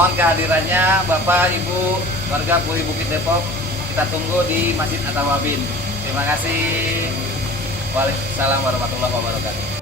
Mohon kehadirannya Bapak, Ibu, warga Puri Bukit Depok. Kita tunggu di Masjid At-Tawabin. Terima kasih. Waalaikumsalam warahmatullahi wabarakatuh.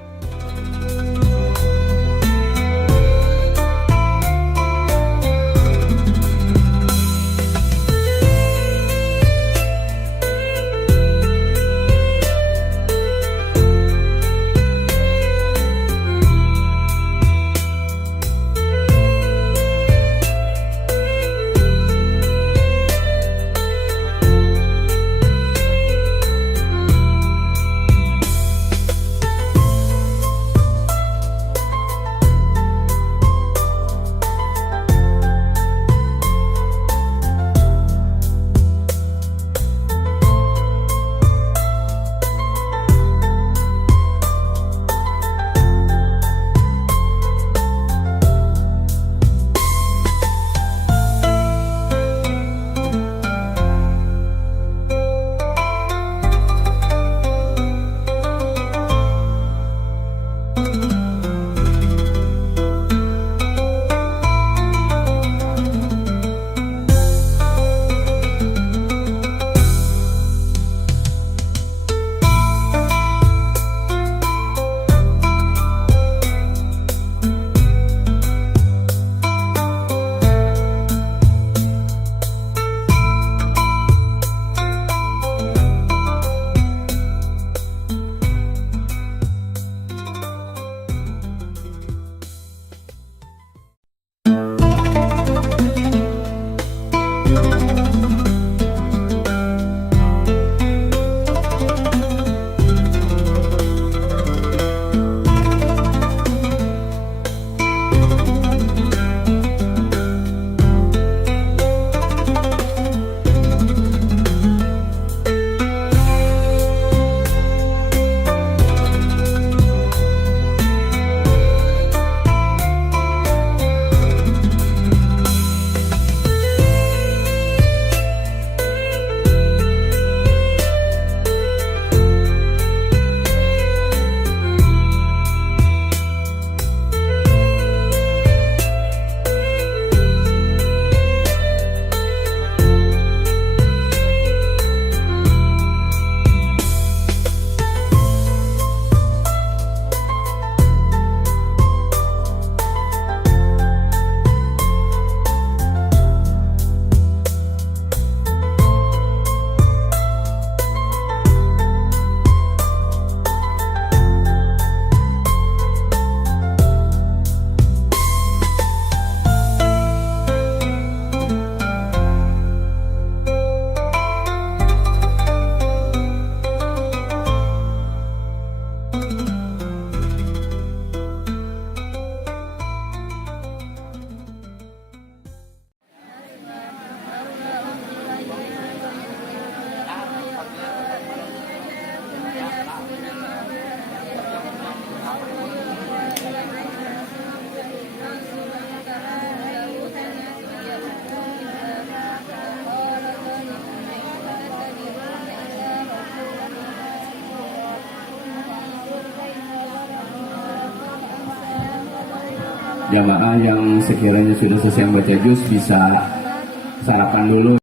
Jamaah yang sekiranya sudah selesai membaca juz bisa sarapan dulu.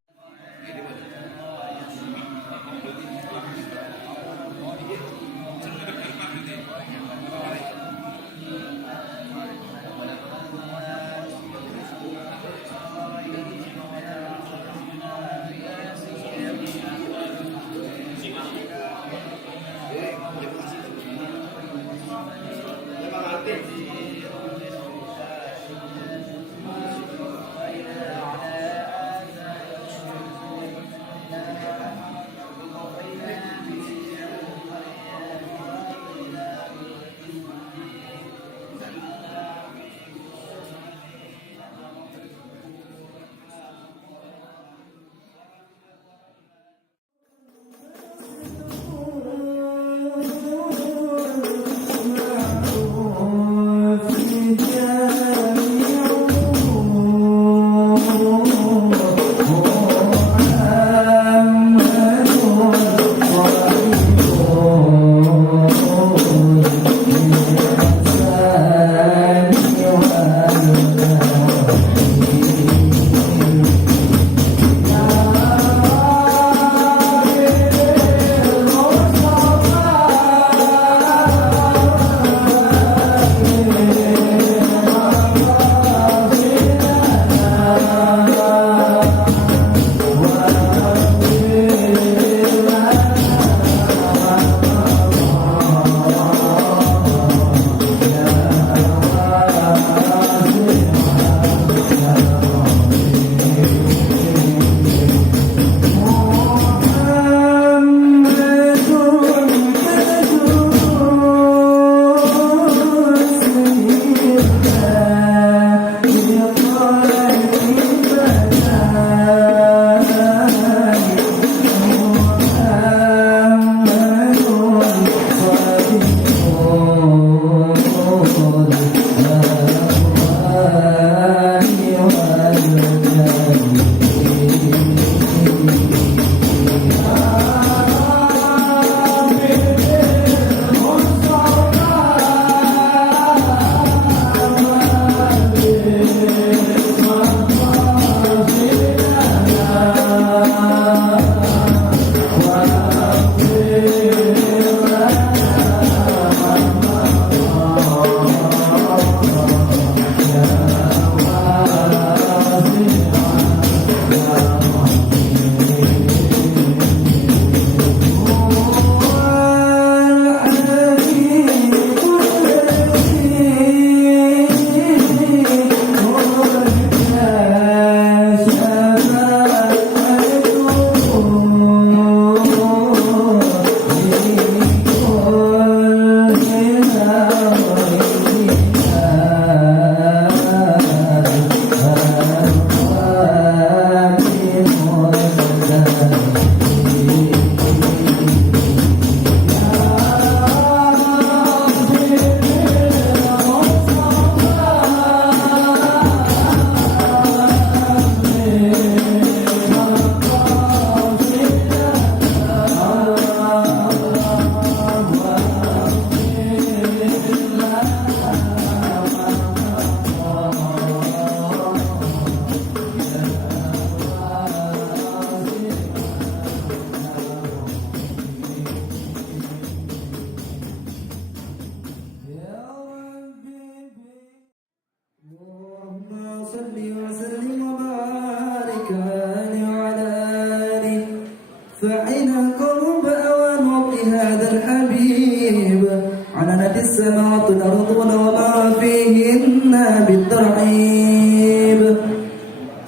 فحين قرب أوان وقت هذا الحبيب علنت السماوات والأرض وما فيهن بالترحيب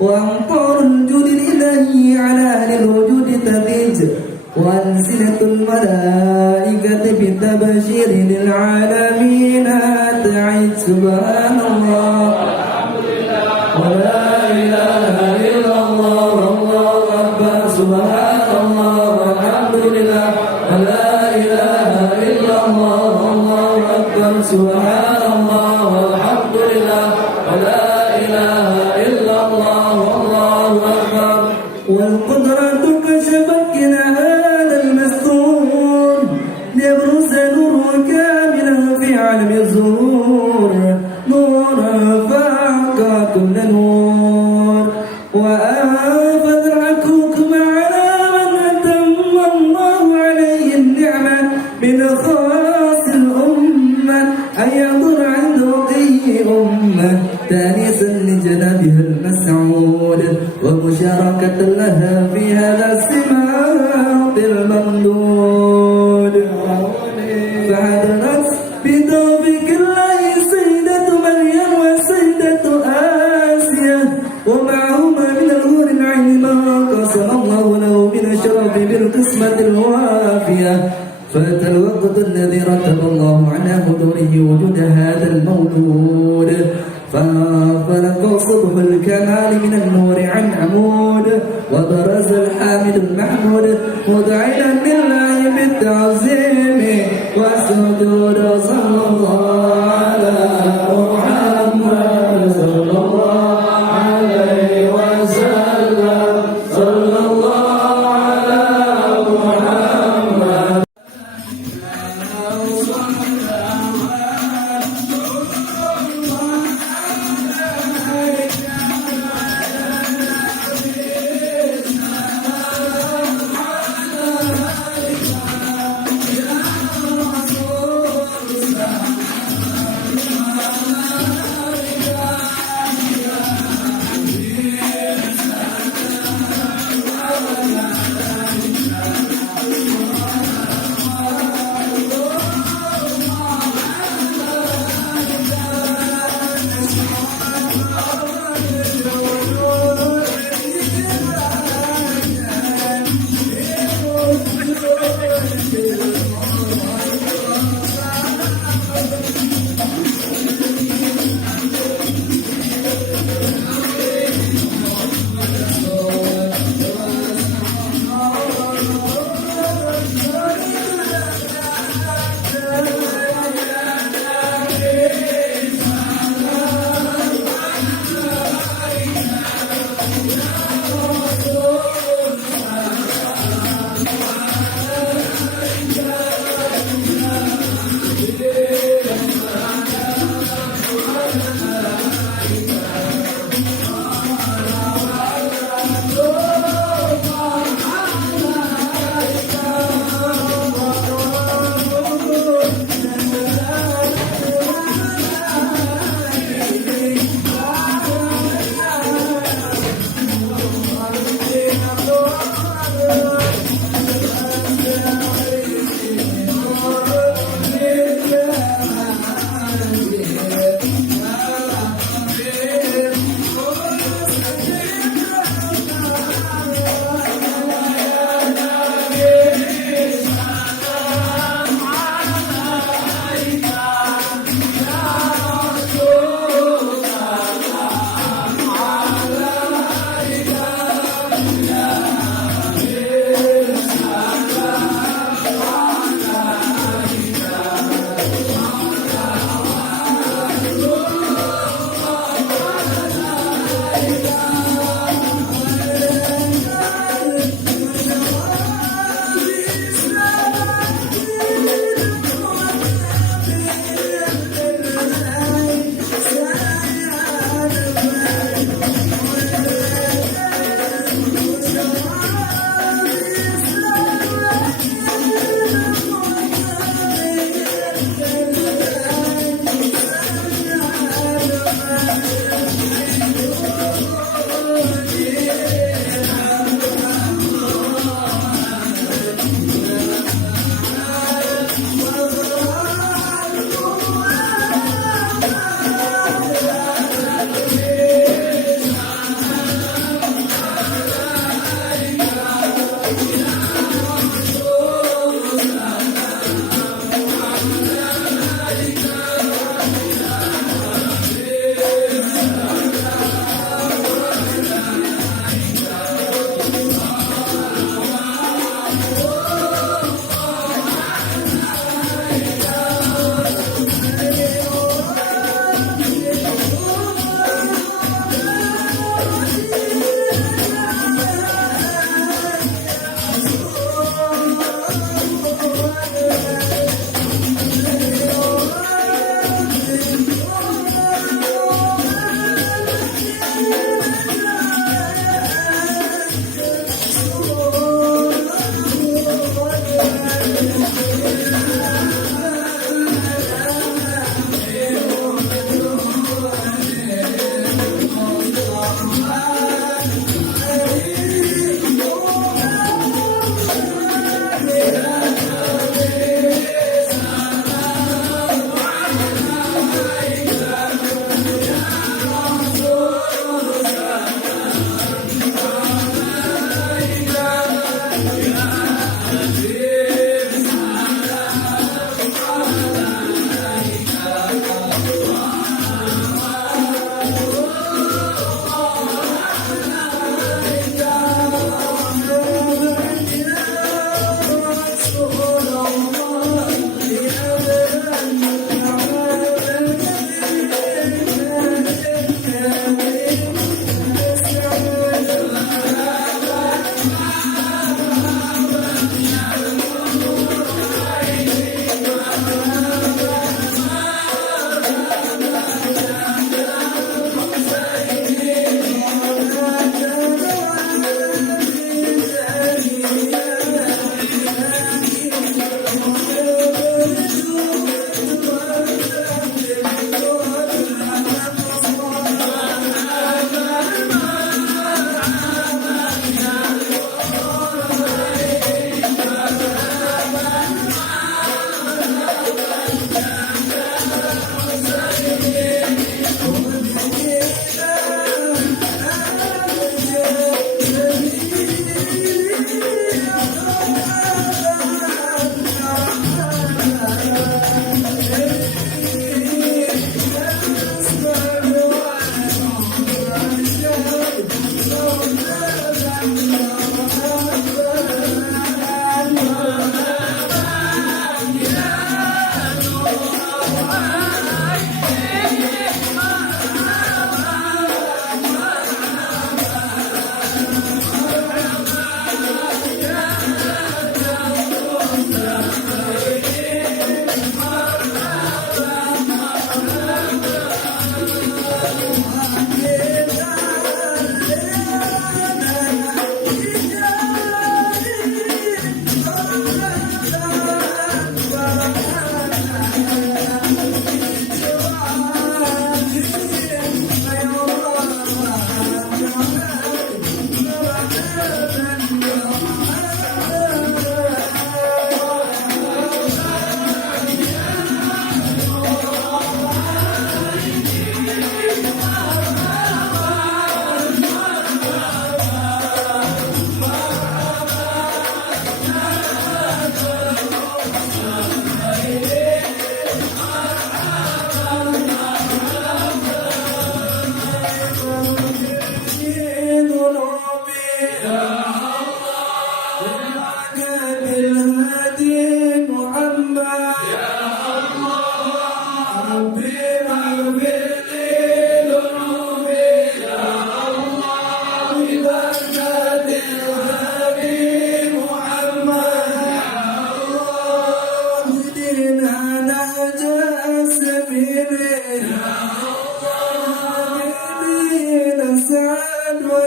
وأمطار الجود الإلهي على أهل الوجود تضج وألسنة الملائكة بالتبشير للعالمين تعد سبحان الله ولا إله إلا الله والله أكبر سبحان الله والحمد لله ولا إله إلا الله والله أكبر سبحان الله والحمد لله ولا إله إلا الله والله أكبر والقدرة كشفت كلا هذا المستور ليبرز نور كاملا في عالم الظهور نورا فاق كل نور وآفت الحكم على من أتم الله عليه النعمة من خاص الأمة أن ينظر عند وقيه أمة تانيسا لجنابها المسعود ومشاركة لها في هذا السماق الممدود فحضرت بتوفيق الله سيدة مريم وسيدة آسيا ومعهما من الهور العين ما قسم الله له من الشرف بالقسمة الوافية فأتى الوقت الذي رتب الله على حضوره وجود هذا الموجود ففلق صبح الكمال من النور عن عمود وبرز الحامد المحمود مدعيا لله بالتعظيم والسجود صلى الله على محمد صلى الله عليه وسلم صلى الله على محمد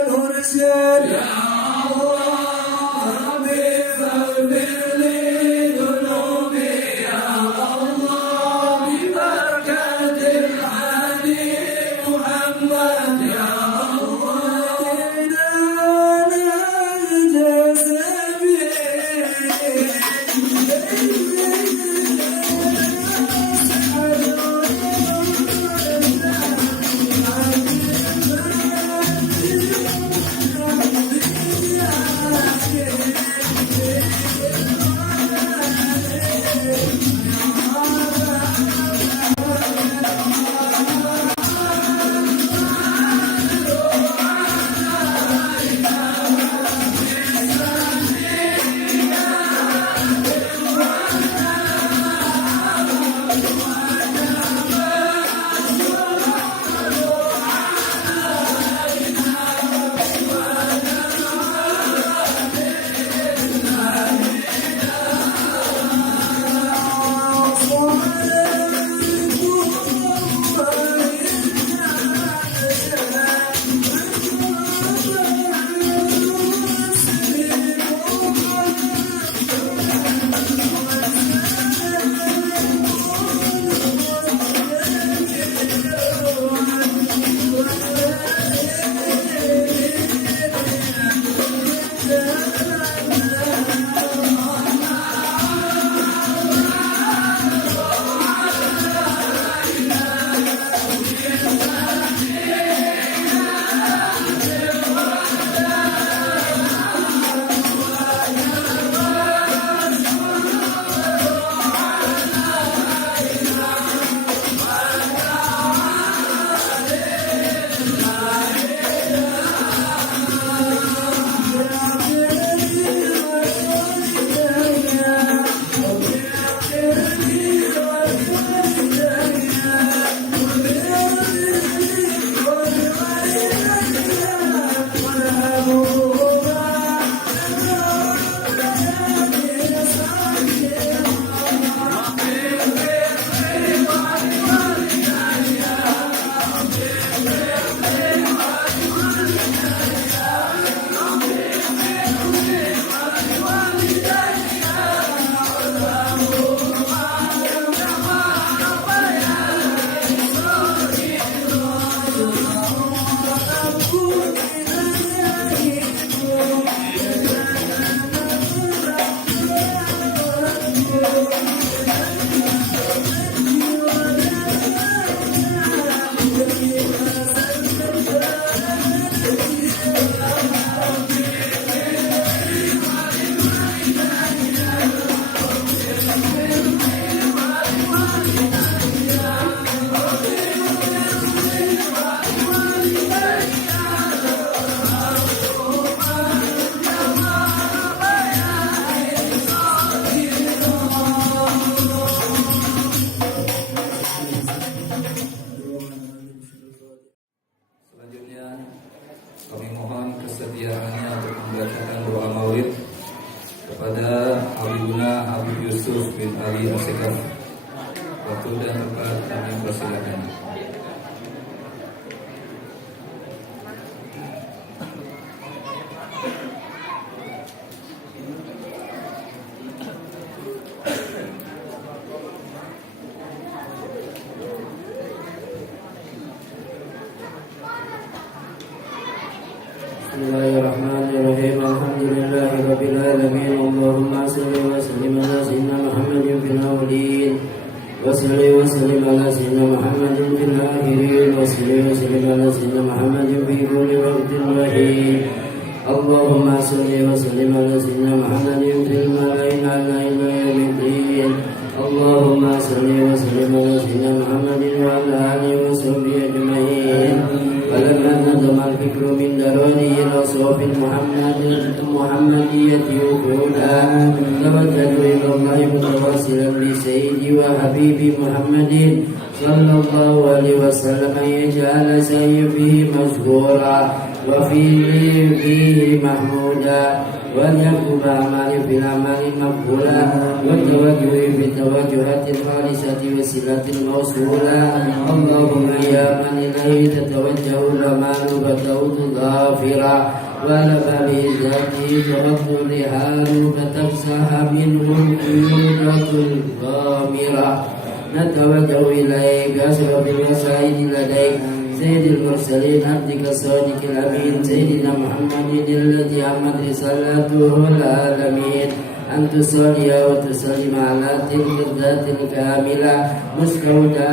عنه رشاد يا الله ربي فاغفر لي ذنوبي يا الله ببركة الحبيب محمد يا Kami mohon kesediaannya untuk membacakan doa maulid kepada Habibuna Habib Yusuf bin Ali Asyikaf. Waktu dan tempat kami persilakan. Bismillahirrahmanirrahim. Alhamdulillahirabbil alamin. Allahumma shalli wa sallim ala sayyidina Muhammadin fil awwalin wa salli wa sallim ala sayyidina Muhammadin fil akhirin wa salli wa sallim ala sayyidina Muhammadin fi kulli waqtin wa hin. Allahumma shalli wa sallim ala sayyidina Muhammadin fil malaa'in ala ila yaumiddin. Allahumma salli wa sallim ala sayyidina Muhammadin wa ala alihi wa sahbihi ajma'in. فلما نظم الفكر من دراني الأصوات المحمدية وفولا توجهت إلى الله متواصلا لسيدي وحبيبي محمد صلى الله عليه وسلم أن يجعل سعي به مشكورا وفيه محمودا وليكتب أعمالي في الأعمال مقبولا والتوجه في التوجهات الخالصة وسيلة موصولة اللهم يا من إليه تتوجه الأعمال فتعود ظافرا ولف بعزته ترد الرحال فتفسح منه القيودة الغامرة نتوجه إليك أشرف الوسائل لديك سيد المرسلين عبدك الصادق الأمين سيدنا محمد الذي عمت رسالته العالمين أن تصلي وتسلم على تلك الذات الكاملة مستودع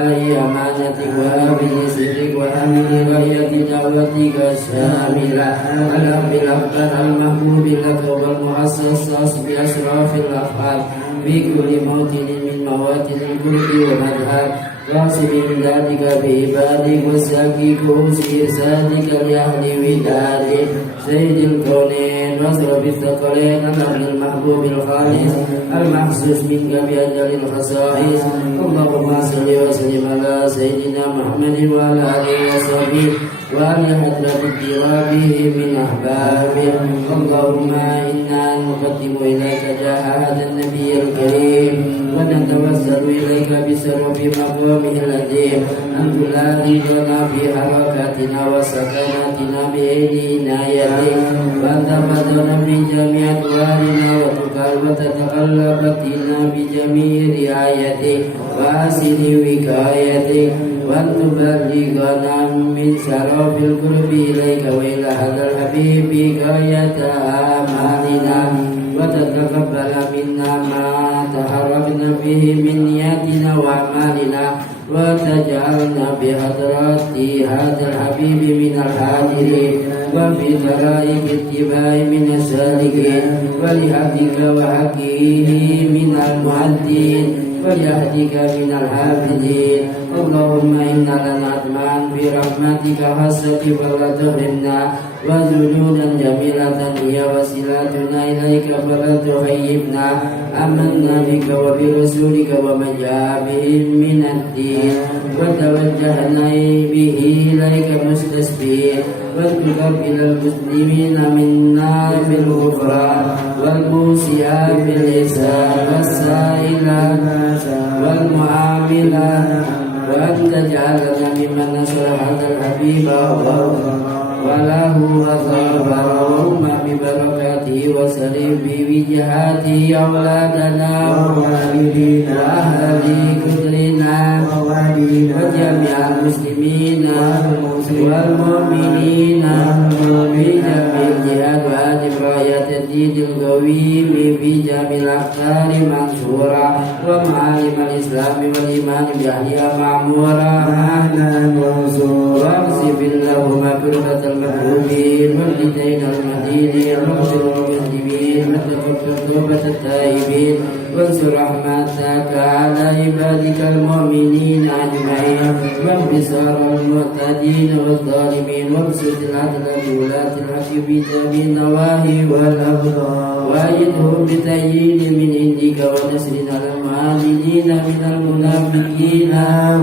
أمانتك وآمن سرك وآمن غاية دعوتك الشاملة الأب الأكبر المحبوب لك والمؤسس بأشراف الأفعال في كل موطن من مواطن القرب والمذهب واصل ذلك بعبادك وساقي كؤوس إرسالك لأهل ودادك سيد الكونين واصرف الثقلين الأمر المحبوب الخالص المحسوس منك بأجل الخصائص اللهم صل وسلم على سيدنا محمد وعلى آله وصحبه وعلى حضرة اقترابه من أحبابه اللهم إنا نقدم إليك جاه هذا النبي الكريم ونتوسل إليك بسبب مقامه العظيم أن تلاقينا في حركاتنا وسكناتنا بأيد عنايتك وأن تبدلنا في جميع أحوالنا وتتقلب بنا بجميع رعايتك وأحسن وقايتك وأن تبلغنا من شرف القرب إليك وإلى هذا الحبيب غاية آمالنا وتتقبل منا ما تحركنا به من نياتنا وأعمالنا وتجعلنا بحضرات هذا الحبيب من الحاضرين وفي طرائق اتباع من السالكين ولحقك وحقه من المعدين وليهدك من الحافظين اللهم إنا لنا أطمعا في رحمتك خاصة فلا تحرمنا وذنونا جميلة هي وسيلتنا إليك فلا تخيبنا آمنا بك وبرسولك وما جاء به من الدين وتوجهنا به إليك مستسبين وتقبل المسلمين منا بالغفران والموسعا بالإحسان والسائلات والمعاملات وأن تجعلنا ممن نشر هذا الحبيب وله وظهرهم ببركاته وسلم بوجهاته أولادنا ووالدينا وأهل كلنا وجميع المسلمين والمؤمنين في جميع الجهاد وهذه راية الدين القويم في جميع الأقطار منشورة ومعالم الإسلام والإيمان بأهلها معمورة أهلا وزورا واغفر اللهم كربة المكروبين والدين المدينين واغفر المسلمين وتقبل توبة التائبين وانصر رحمتك على عبادك المؤمنين أجمعين وانتصار المعتدين والظالمين وابسط العدل بولاة الحق في جميع النواهي والأبطال وأيدهم بتأييد من عندك ونصر على المعاندين من المنافقين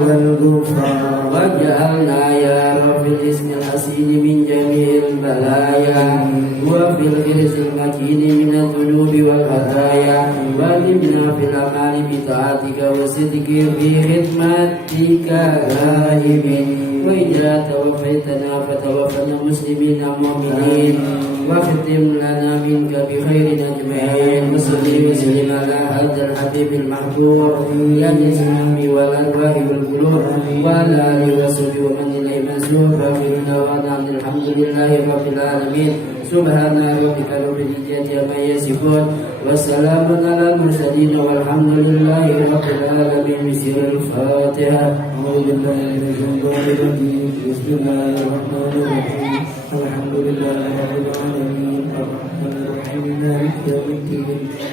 والكفار واجعلنا يا رب الاسم الحسين من جميع البلايا وفي الحرز المكين من الذنوب والخطايا وألمنا في الأعمال بطاعتك وصدق في خدمتك غائبين وإذا توفيتنا فتوفنا مسلمين مؤمنين واختم لنا منك بخير أجمعين وصل وسلم على هذا الحبيب المحبوب يا الجسم والأرواح والقلوب وعلى آله وصحبه ومن إليه منسوب وآخرنا وأنا الحمد لله رب العالمين سبحان ربك رب العزة عما يصفون وسلام على المرسلين والحمد لله رب العالمين. بسر الفاتحة. أعوذ بالله من الشيطان الرجيم. بسم الله الرحمن الرحيم. الحمد لله رب العالمين الرحمن الرحيم مالك يوم الدين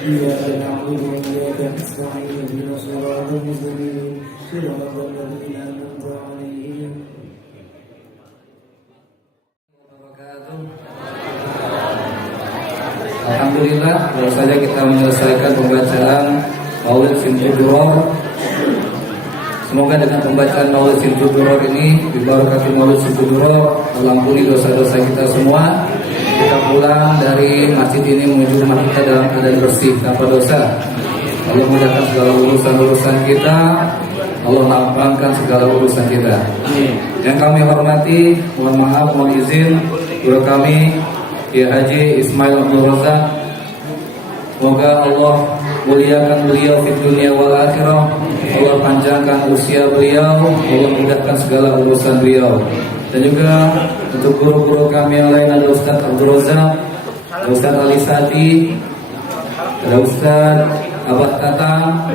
إياك نعبد وإياك نستعين اهدنا الصراط المستقيم صراط الذين أنعمت عليهم. Alhamdulillah, baru saja kita menyelesaikan pembacaan Maulid Simtuduror. Semoga dengan pembacaan Maulid Siduduror ini, dibarakati Maulid Siduduror, Allah ampuni dosa-dosa kita semua. Kita pulang dari masjid ini menuju rumah kita dalam keadaan bersih, tanpa dosa. Allah mudahkan segala urusan-urusan kita, Allah lapangkan segala urusan kita. Yang kami hormati, mohon maaf, mohon izin, guru kami Kiai Haji Ismail Abdul Razak. Semoga Allah muliakan beliau di dunia wal akhirah. Allah panjangkan usia beliau, Allah mudahkan segala urusan beliau. Dan juga untuk guru-guru kami yang lain, ada Ustaz Abdul Razak, ada Ustaz Ali Sadi, ada Ustaz Abah Tatang,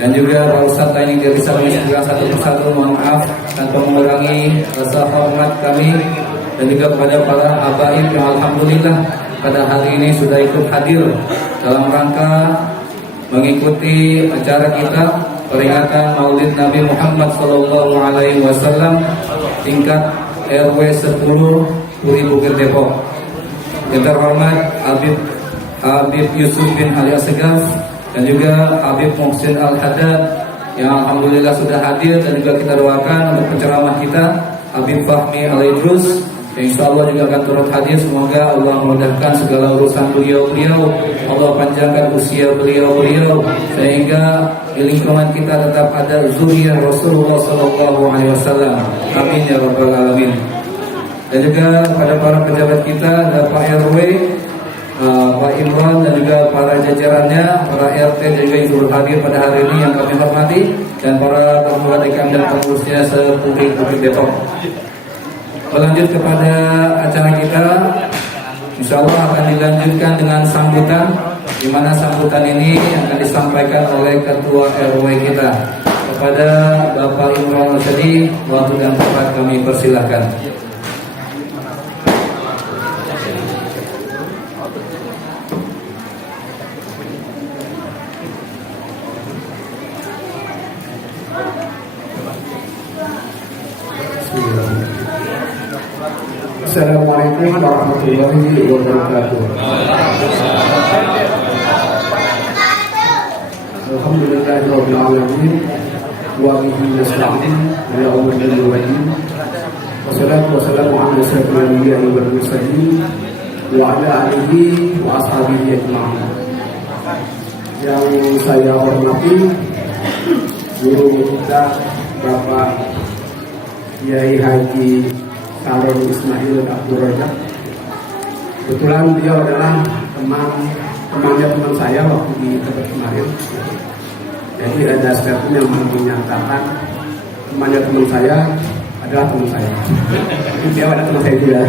dan juga para Ustaz lain yang tidak bisa kami sebutkan satu persatu, mohon maaf tanpa mengurangi rasa hormat kami. Dan juga kepada para habaib yang alhamdulillah pada hari ini sudah ikut hadir dalam rangka mengikuti acara kita peringatan Maulid Nabi Muhammad SAW tingkat RW 10 Puri Bukit Depok. Yang terhormat Habib Yusuf bin Ali Asegaf dan juga Habib Muhsin Al-Haddad yang alhamdulillah sudah hadir, dan juga kita doakan untuk penceramah kita Habib Fahmi Al-Idrus yang insya Allah juga akan turut hadir. Semoga Allah memudahkan segala urusan beliau-beliau, Allah panjangkan usia beliau-beliau, sehingga di lingkungan kita tetap ada zuriyah Rasulullah SAW. Amin ya rabbal alamin. Dan juga pada para pejabat kita, ada Pak RW, Pak Imran, dan juga para jajarannya, para RT dan juga yang turut hadir pada hari ini yang kami hormati, dan para ketua dekan dan pengurusnya sepundi Bukit Depok. Melanjut kepada acara kita, insya Allah akan dilanjutkan dengan sambutan, di mana sambutan ini akan disampaikan oleh Ketua RW kita. Kepada Bapak Imran Al-Syadi, waktu dan tempat kami persilahkan. Assalamualaikum warahmatullahi wabarakatuh. Alhamdulillahirabbil alamin wa bihi nasta'in ya umul wajib. Wassalatu wassalamu ala asyrafil anbiya'i wal mursalin wa ala alihi wa ashabihi ajma'in. Yang saya hormati guru kita Bapak Kiai Haji Sarul Ismail Abdul Razak. Kebetulan beliau adalah teman saya waktu di tempat kemarin. Jadi ada statement yang menyatakan temannya teman saya adalah teman saya. Jadi dia ada teman saya juga.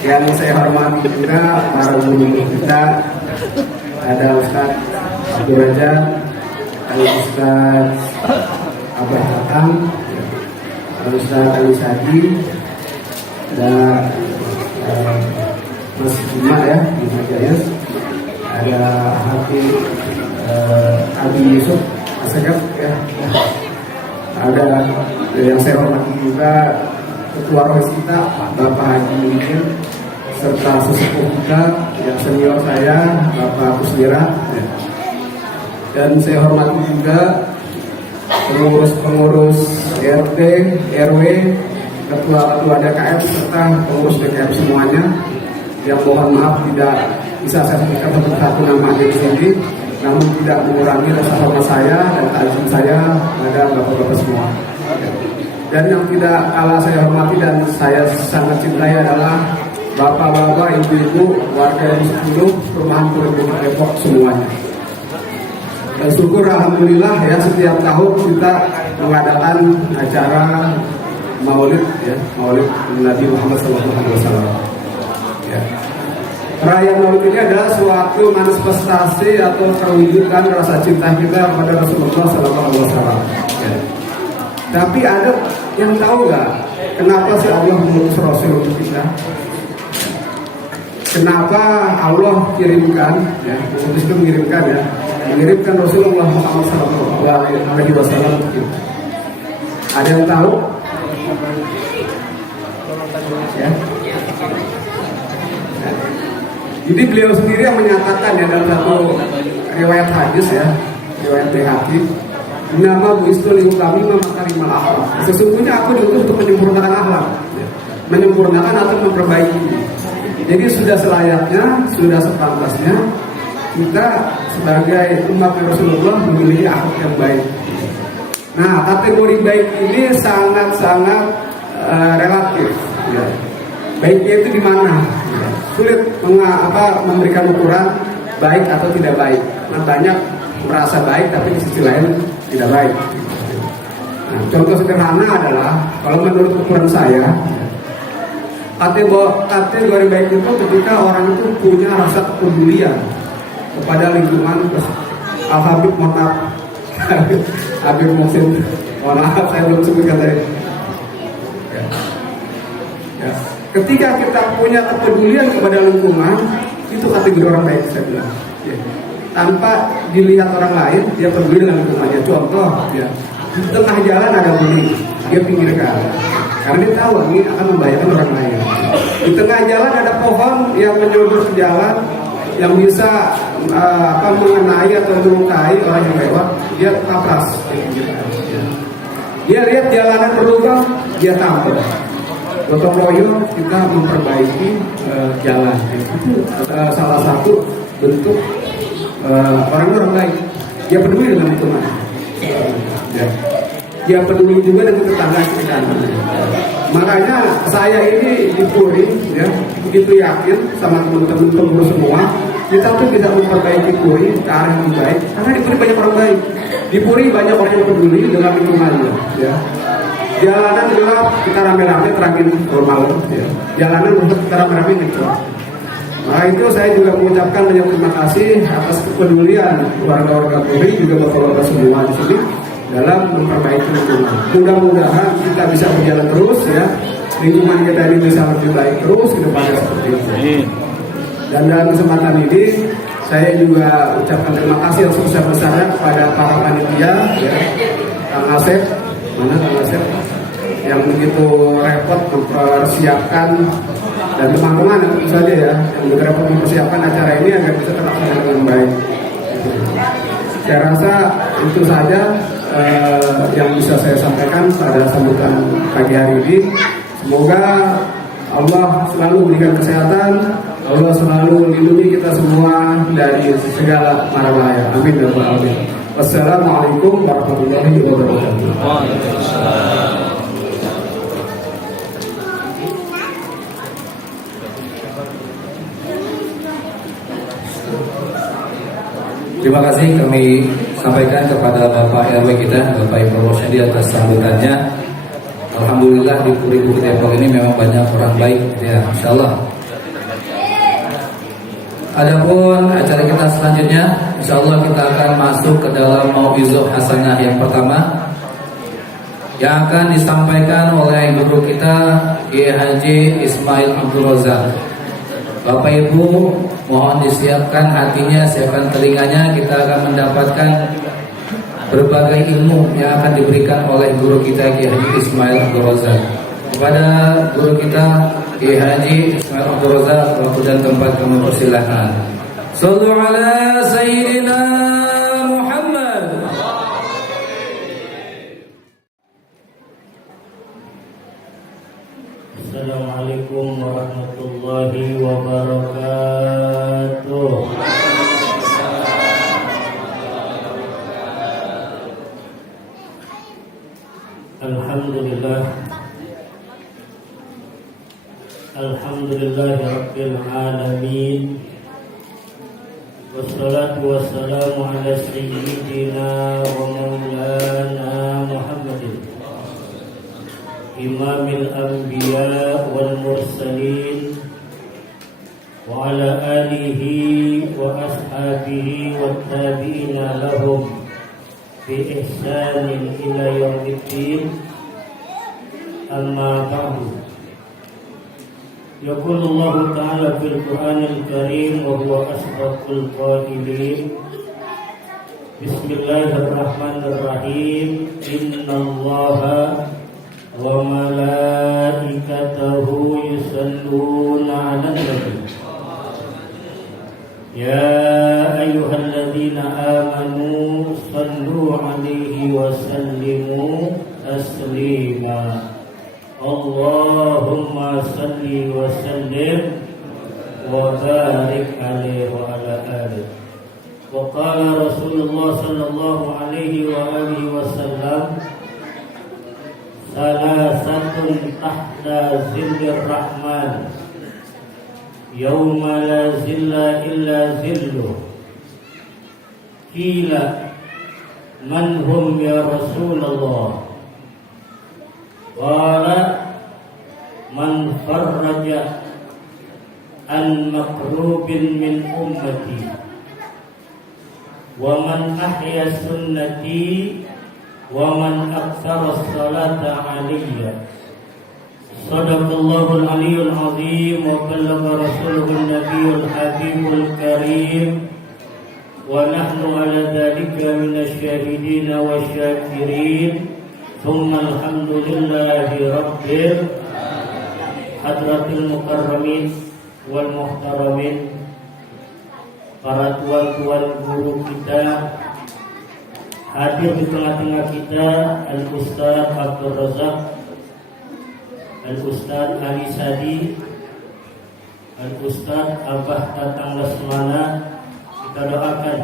Yang saya hormati juga para guru kita, ada Ustaz Abdul Razak, ada Ustaz Abah Tatang, Ustaz Ali Sadi, ada Mas Bima ya, Bima Jaya, ada Habib Abi Yusuf Asegaf ya, ada yang saya hormati juga Ketua Rohis kita Bapak Haji Muhyiddin, serta sesepuh kita yang senior saya Bapak Kusmira ya. Dan saya hormati juga pengurus RT, RW, ketua DKM serta pengurus DKM semuanya, yang mohon maaf tidak bisa saya sebutkan satu nama di sini, namun tidak mengurangi rasa hormat saya dan takzim saya pada bapak-bapak semua. Dan yang tidak kalah saya hormati dan saya sangat cintai adalah bapak-bapak, ibu-ibu, warga yang 10 perumahan Puri Bukit Depok semuanya. Dan syukur alhamdulillah ya, setiap tahun kita mengadakan acara Maulid ya, Maulid Nabi Muhammad SAW. Ya. Perayaan Maulid ini adalah suatu manifestasi atau terwujudkan rasa cinta kita kepada Rasulullah SAW. Ya. Tapi ada yang tahu nggak kenapa sih Allah mengutus Rasul untuk kita? Kenapa Allah kirimkan ya, mengutus itu mengirimkan Rasulullah Muhammad SAW untuk kita? Ada yang tahu? Ya. Jadi beliau sendiri yang menyatakan ya dalam satu riwayat hadis ya, riwayat Baihaqi, Nama buistu liukami makarimal akhlak. Sesungguhnya aku diutus untuk menyempurnakan akhlak, menyempurnakan atau memperbaiki. Jadi sudah selayaknya, sudah sepantasnya kita sebagai umat Rasulullah memiliki akhlak yang baik. Nah, kategori baik ini sangat-sangat relatif. Ya. Baiknya itu di mana? Ya. Sulit memberikan ukuran baik atau tidak baik. Nah, banyak merasa baik tapi di sisi lain tidak baik. Nah, contoh sederhana adalah kalau menurut ukuran saya, kategori baik itu ketika orang itu punya rasa kepedulian kepada lingkungan. Habib, mohon maaf, Habib Muhsin, mohon maaf saya belum sebutkan tadi. Ya. Ketika kita punya kepedulian kepada lingkungan, itu kategori orang baik saya bilang. Ya. Tanpa dilihat orang lain, dia peduli dengan lingkungannya. Contoh, ya, di tengah jalan ada beling, dia pinggirkan, karena dia tahu ini akan membahayakan orang lain. Di tengah jalan ada pohon yang menyodor ke jalan, yang bisa mengenai atau melukai orang yang lewat, dia tabras. Dia lihat jalanan berlubang, dia tampil. Gotong royong kita memperbaiki jalan. Itu salah satu bentuk orang baik. Dia peduli dengan lingkungan. Dia peduli juga dengan tetangga sekitar. Makanya saya ini di Puri, ya, begitu yakin sama teman-teman pengurus semua, kita tuh bisa memperbaiki Puri ke arah yang baik. Karena di Puri banyak orang baik. Di Puri banyak orang yang peduli dengan lingkungannya. Ya. Jalanan gelap, kita rame-rame terangin malam. Ya. Jalanan gelap, kita rame-rame gitu. Nah itu saya juga mengucapkan banyak terima kasih atas kepedulian warga-warga Puri, juga bapak-bapak semua di sini dalam memperbaiki lingkungan. Mudah-mudahan kita bisa berjalan terus, ya, lingkungan kita ini bisa lebih baik terus ke depannya seperti itu. Dan dalam kesempatan ini saya juga ucapkan terima kasih yang sebesar-besarnya kepada para panitia, ya, Kang Asep, mana Kang Asep, yang begitu repot mempersiapkan, dan teman-teman yang tentu saja, ya, yang beberapa mempersiapkan acara ini agar bisa terlaksana dengan baik. Saya rasa itu saja yang bisa saya sampaikan pada sambutan pagi hari ini. Semoga Allah selalu memberikan kesehatan, Allah selalu melindungi kita semua dari segala mara bahaya. Amin ya rabbal alamin. Wassalamualaikum warahmatullahi wabarakatuh. Terima kasih kami sampaikan kepada Bapak RW kita, Bapak Ibu Rosyadi, atas sambutannya. Alhamdulillah di Puri Bukit Depok ini memang banyak orang baik, ya, insya Allah. Adapun acara kita selanjutnya, insya Allah kita akan masuk ke dalam mau'izah hasanah yang pertama, yang akan disampaikan oleh guru kita, Kiai Haji Ismail Abdul Razak. Bapak Ibu, mohon disiapkan hatinya, siapkan telinganya. Kita akan mendapatkan berbagai ilmu yang akan diberikan oleh guru kita Kiai Haji Ismail Abdul Razak. Kepada guru kita Kiai Haji Ismail Abdul Razak, waktu dan tempat kami persilahkan. Shallu ala Sayyidina Muhammad. Assalamualaikum warahmatullahi wabarakatuh. Alhamdulillah, Alhamdulillahirabbil alamin. Wassalatu wassalamu ala sayyidina wa maulana Muhammadin, Imamil Anbiya wal Mursalin, wa ala alihi wa ashabihi wa tabi'ina lahum bi ihsanin ila yaumiddin. Amma ba'du. Yaqulu Allah Ta'ala fil Qur'anil Karim wa huwa asdaqul qailin. Bismillahirrahmanirrahim. Innallaha wa malaikatahu yusalluna 'alan nabi. Ya ayyuhalladzina amanu sallu 'alaihi وسلموا تسليما اللهم صل وسلم وبارك عليه وعلى آله. وقال رسول الله صلى الله عليه وآله وسلم ثلاثة تحت ظل الرحمن يوم لا ظل إلا ظله. قيل من هم يا رسول الله؟ قال من فرج عن مكروب من أمتي ومن أحيا سنتي ومن أكثر الصلاة علي. صدق الله العلي العظيم وبلغ رسوله النبي الحبيب الكريم ونحن على ذلك من الشاهدين والشاكرين ثم الحمد لله رب حضرة المكرمين والmuhtaramin, para tuan-tuan guru kita, hadir di tengah-tengah kita Al-Ustaz Abdul Razak, Al-Ustaz Ali Sadi, Al-Ustaz Abah Tatang Lesmana. Kita doakan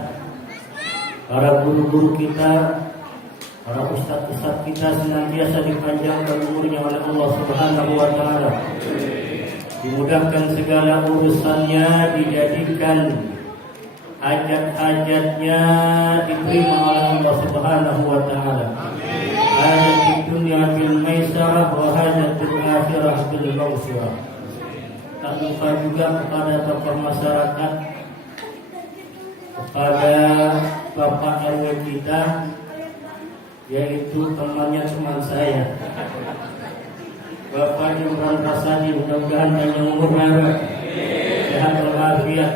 para guru-guru kita, para ustaz-ustaz kita senantiasa dipanjangkan umurnya oleh Allah Subhanahu wa taala. Dimudahkan segala urusannya, dijadikan hajat-hajatnya diterima oleh Allah Subhanahu wa taala. Hajat di dunia bil maisarah wa hajat di akhirah bil maghfirah. Tak lupa juga kepada tokoh masyarakat, kepada Bapak RW kita, yaitu teman saya, Bapak Imran Rasadi. Mudah-mudahan panjang umur, sehat walafiat.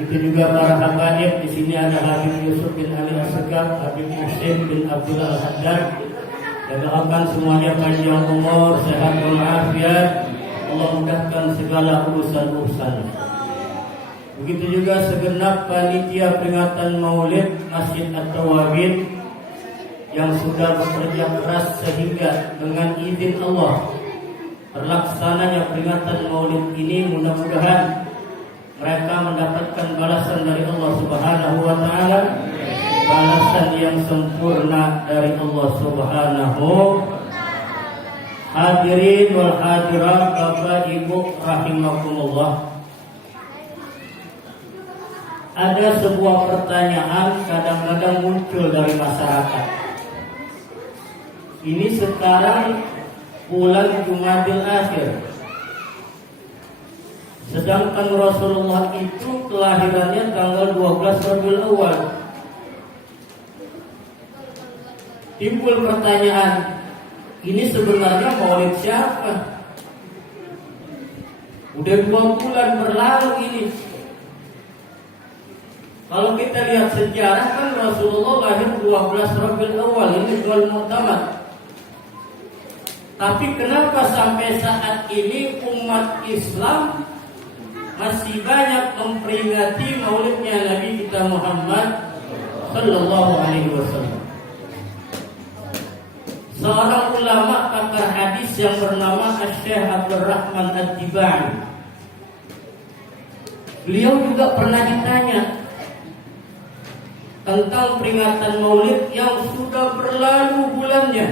Begitu juga para habaib. Di sini ada Habib Yusuf bin Ali Asgaf, Habib Husain bin Abdullah Al-Haddad. Dan doakan semuanya panjang umur, sehat walafiat. Allah mudahkan segala urusan-urusan. Begitu juga segenap panitia peringatan Maulid Masjid At-Tawabin yang sudah bekerja keras sehingga dengan izin Allah terlaksananya peringatan Maulid ini. Mudah-mudahan mereka mendapatkan balasan dari Allah Subhanahu wa taala, balasan yang sempurna dari Allah Subhanahu. Hadirin wal hadirat, Bapak Ibu rahimakumullah. Ada sebuah pertanyaan kadang-kadang muncul dari masyarakat. Ini sekarang bulan Jumadil Akhir, sedangkan Rasulullah itu kelahirannya tanggal 12 Rabiul Awal. Timbul pertanyaan, ini sebenarnya Maulid siapa? Udah 2 bulan berlalu ini. Kalau kita lihat sejarah kan Rasulullah lahir 12 Rabiul Awal, ini bulan Mu'tamad. Tapi kenapa sampai saat ini umat Islam masih banyak memperingati Maulidnya Nabi kita Muhammad Sallallahu Alaihi Wasallam? Seorang ulama pakar hadis yang bernama Syekh Abdul Rahman Ad-Dibai, beliau juga pernah ditanya tentang peringatan Maulid yang sudah berlalu bulannya.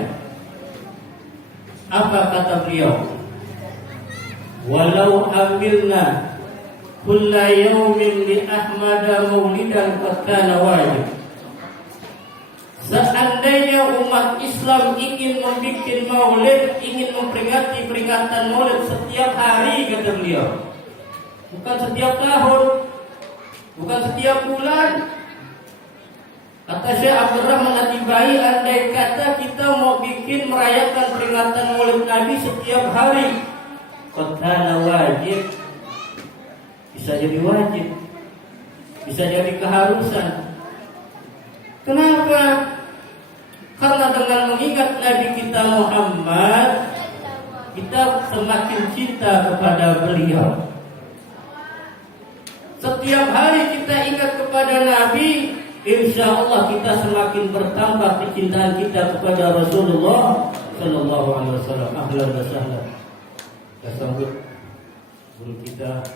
Apa kata beliau? Walau amilna kulla yawmin li Ahmada maulidan qad kana wajib. Seandainya umat Islam ingin membuat maulid, ingin memperingati peringatan maulid setiap hari, kata beliau, bukan setiap tahun, bukan setiap bulan. Kata Syekh Abdul Rahman Ad-Dibai, andai kata kita mau bikin merayakan peringatan maulid Nabi setiap hari, qad kana wajib, bisa jadi wajib, bisa jadi keharusan. Kenapa? Karena dengan mengingat Nabi kita Muhammad, kita semakin cinta kepada beliau. Setiap hari kita ingat kepada Nabi, insya Allah kita semakin bertambah kecintaan kita kepada Rasulullah Sallallahu Alaihi Wasallam. Ahlan wa sahlan. Kita sambut guru kita,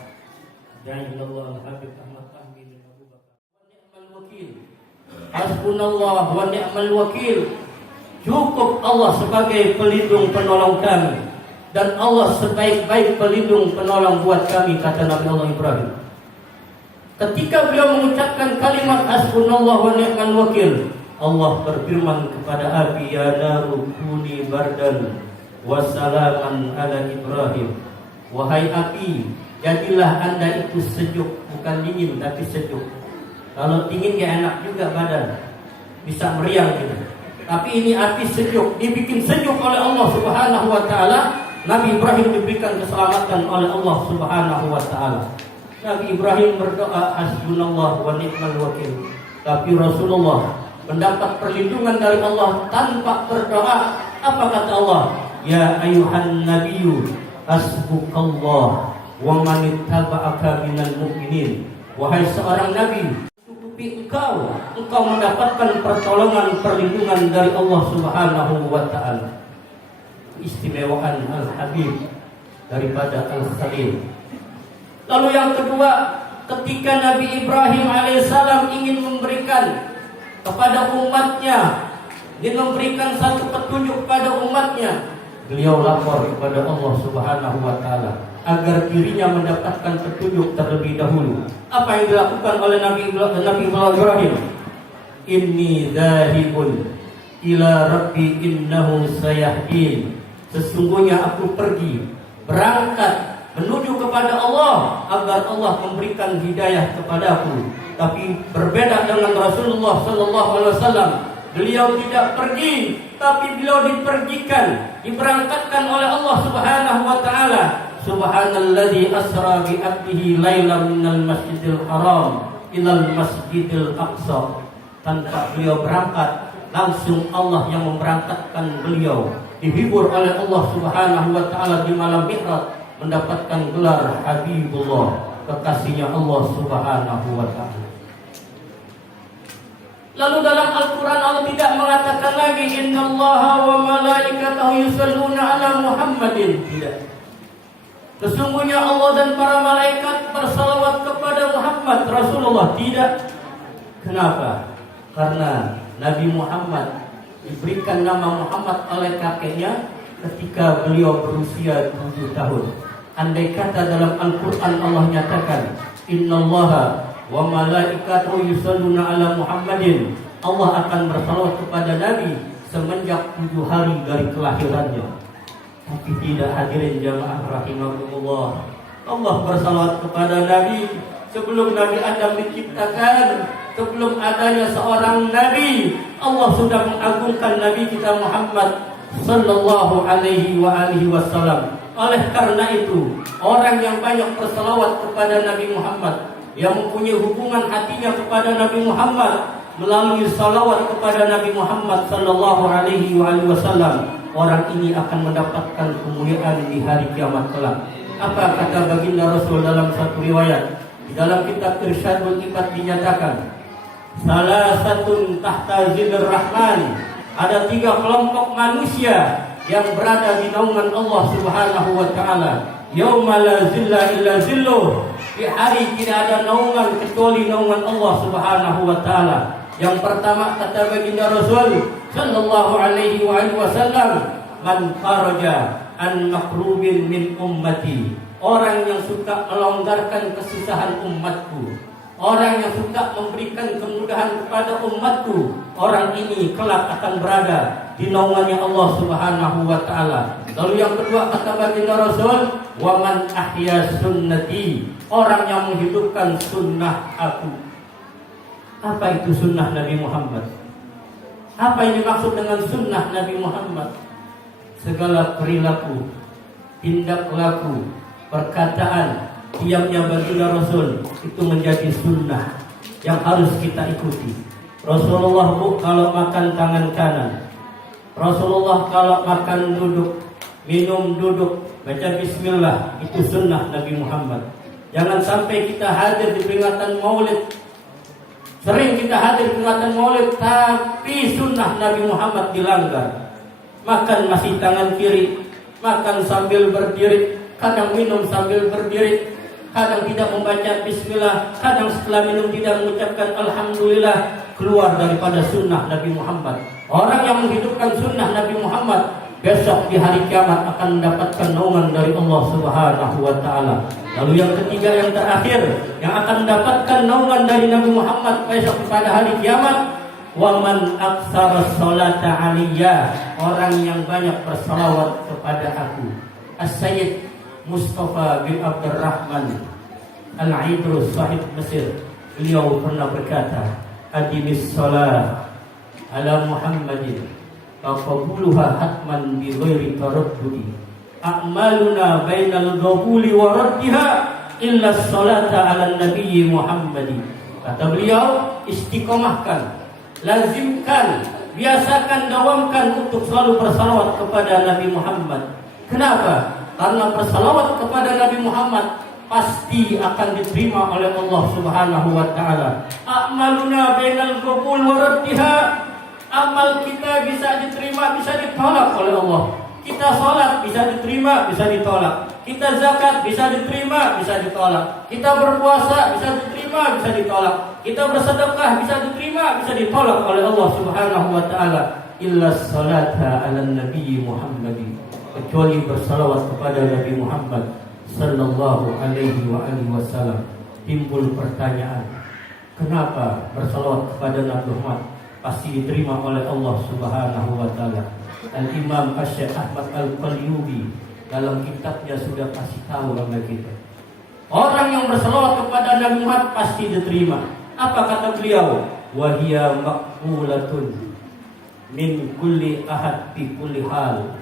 Da'illallah Habib Ahmad Fahmi bin Abu Bakar. Wa ni'mal wakil. Hasbunallah wa ni'mal wakil. Cukup Allah sebagai pelindung penolong kami, dan Allah sebaik-baik pelindung penolong buat kami, kata Nabi Allah Ibrahim. Ketika beliau mengucapkan kalimat hasbunallah wa ni'mal wakil, Allah berfirman kepada api, ya naru kuni bardan wa salaman ala Ibrahim. Wahai api, jadilah anda itu sejuk, bukan dingin tapi sejuk. Kalau dingin ya enak juga badan, bisa meriang gitu. Tapi ini api sejuk, dibikin sejuk oleh Allah Subhanahu wa taala. Nabi Ibrahim diberikan keselamatan oleh Allah Subhanahu wa taala. Nabi Ibrahim berdoa hasbunallah wa ni'mal wakil. Tapi Rasulullah mendapat perlindungan dari Allah tanpa berdoa. Apa kata Allah? Ya ayuhan nabiyyu hasbukallah wa man ittaba'aka minal mu'minin. Wahai seorang nabi, engkau mendapatkan pertolongan perlindungan dari Allah Subhanahu wa taala. Istimewaan Al-Habib daripada Al-Khalil. Lalu yang kedua, ketika Nabi Ibrahim alaihissalam ingin memberikan kepada umatnya, ingin memberikan satu petunjuk kepada umatnya, beliau lapor kepada Allah Subhanahu wa taala agar dirinya mendapatkan petunjuk terlebih dahulu. Apa yang dilakukan oleh Nabi Ibrahim? Inni dzahibun ila rabbi innahu sayahdin. Sesungguhnya aku pergi, berangkat menuju kepada Allah agar Allah memberikan hidayah kepadaku. Tapi berbeda dengan Rasulullah sallallahu alaihi wasallam. Beliau tidak pergi, tapi beliau dipergikan, diberangkatkan oleh Allah Subhanahu wa taala. Subhanalladzi asra bi 'abdihi lailan minal masjidil haram ilal masjidil aqsa. Tanpa beliau berangkat, langsung Allah yang memberangkatkan beliau. Dihibur oleh Allah Subhanahu wa taala di malam Mi'raj, mendapatkan gelar Habibullah, kekasihnya Allah Subhanahu wa taala. Lalu dalam Al-Quran Allah tidak mengatakan lagi innallaha wa malaikatahu yusalluna ala Muhammadin. Tidak. Sesungguhnya Allah dan para malaikat bersalawat kepada Muhammad Rasulullah. Tidak. Kenapa? Karena Nabi Muhammad diberikan nama Muhammad oleh kakeknya ketika beliau berusia 7 tahun. Andai kata dalam Al-Quran Allah nyatakan innallaha wa malaikatahu yusalluna ala Muhammadin, Allah akan bersalawat kepada Nabi semenjak 7 hari dari kelahirannya. Tapi tidak, hadirin jamaah rahimakumullah. Allah bersalawat kepada Nabi sebelum Nabi Adam diciptakan, sebelum adanya seorang Nabi. Allah sudah mengagungkan Nabi kita Muhammad sallallahu alaihi wasallam. Oleh karena itu, orang yang banyak bersalawat kepada Nabi Muhammad, yang mempunyai hubungan hatinya kepada Nabi Muhammad melalui salawat kepada Nabi Muhammad sallallahu alaihi wasallam, orang ini akan mendapatkan kemuliaan di hari kiamat kelak. Apa kata baginda Rasul dalam satu riwayat? Di dalam kitab Irsyadul Ibad dinyatakan, salah satu tahta zilur rahman, ada 3 kelompok manusia yang berada di naungan Allah Subhanahu wa taala. Yauma la zilla illa zilluh. Di hari tidak ada naungan kecuali naungan Allah Subhanahu wa taala. Yang pertama kata baginda Rasul sallallahu alaihi wasallam, man faraja an makrubin min ummati. Orang yang suka melonggarkan kesusahan umatku, orang yang suka memberikan kemudahan kepada umatku, orang ini kelak akan berada di naungannya Allah Subhanahu wa taala. Lalu yang kedua kata baginda Rasul, wa man ahya sunnati, orang yang menghidupkan sunnah aku. Apa itu sunnah Nabi Muhammad? Apa yang dimaksud dengan sunnah Nabi Muhammad? Segala perilaku, tindak laku, perkataan, diamnya baginda Rasul itu menjadi sunnah yang harus kita ikuti. Rasulullah kalau makan tangan kanan, Rasulullah kalau makan duduk, minum duduk, baca bismillah, itu sunnah Nabi Muhammad. Jangan sampai kita hadir di peringatan maulid Sering kita hadir kegiatan maulid, tapi sunnah Nabi Muhammad dilanggar. Makan masih tangan kiri, makan sambil berdiri, kadang minum sambil berdiri, kadang tidak membaca bismillah, kadang setelah minum tidak mengucapkan alhamdulillah. Keluar daripada sunnah Nabi Muhammad. Orang yang menghidupkan sunnah Nabi Muhammad besok di hari kiamat akan mendapatkan naungan dari Allah Subhanahu wa taala. Lalu yang ketiga, yang terakhir, yang akan mendapatkan naungan dari Nabi Muhammad besok pada hari kiamat, wa man aktsara sholata aliyya, orang yang banyak bersalawat kepada aku. As-Sayyid Mustafa bin Abdurrahman Al-Idrus sahib Mesir, beliau pernah berkata, adimis shalah ala Muhammadin faqabuluha hatman bi ghairi taraddudi, a'maluna bainal qabuli wa raddiha illa sholata ala nabiyyi Muhammadin. Kata beliau, istiqomahkan, lazimkan, biasakan, dawamkan untuk selalu bersalawat kepada Nabi Muhammad. Kenapa? Karena bersalawat kepada Nabi Muhammad pasti akan diterima oleh Allah Subhanahu wa taala. A'maluna bainal qabul wa raddiha, amal kita bisa diterima, bisa ditolak oleh Allah. Kita salat bisa diterima, bisa ditolak. Kita zakat bisa diterima, bisa ditolak. Kita berpuasa bisa diterima, bisa ditolak. Kita bersedekah bisa diterima, bisa ditolak oleh Allah Subhanahu wa taala. Illa salata 'alan nabi Muhammadin, kecuali bersalawat kepada Nabi Muhammad sallallahu alaihi wasallam. Timbul pertanyaan, kenapa bersalawat kepada Nabi Muhammad pasti diterima oleh Allah Subhanahu wa taala? Al-Imam Asy-Syaikh Ahmad Al-Qalyubi dalam kitabnya sudah kasih tahu kepada kita, orang yang bersalawat kepada Nabi Muhammad pasti diterima. Apa kata beliau? Wa hiya maqbulatun min kulli ahad fi kulli hal,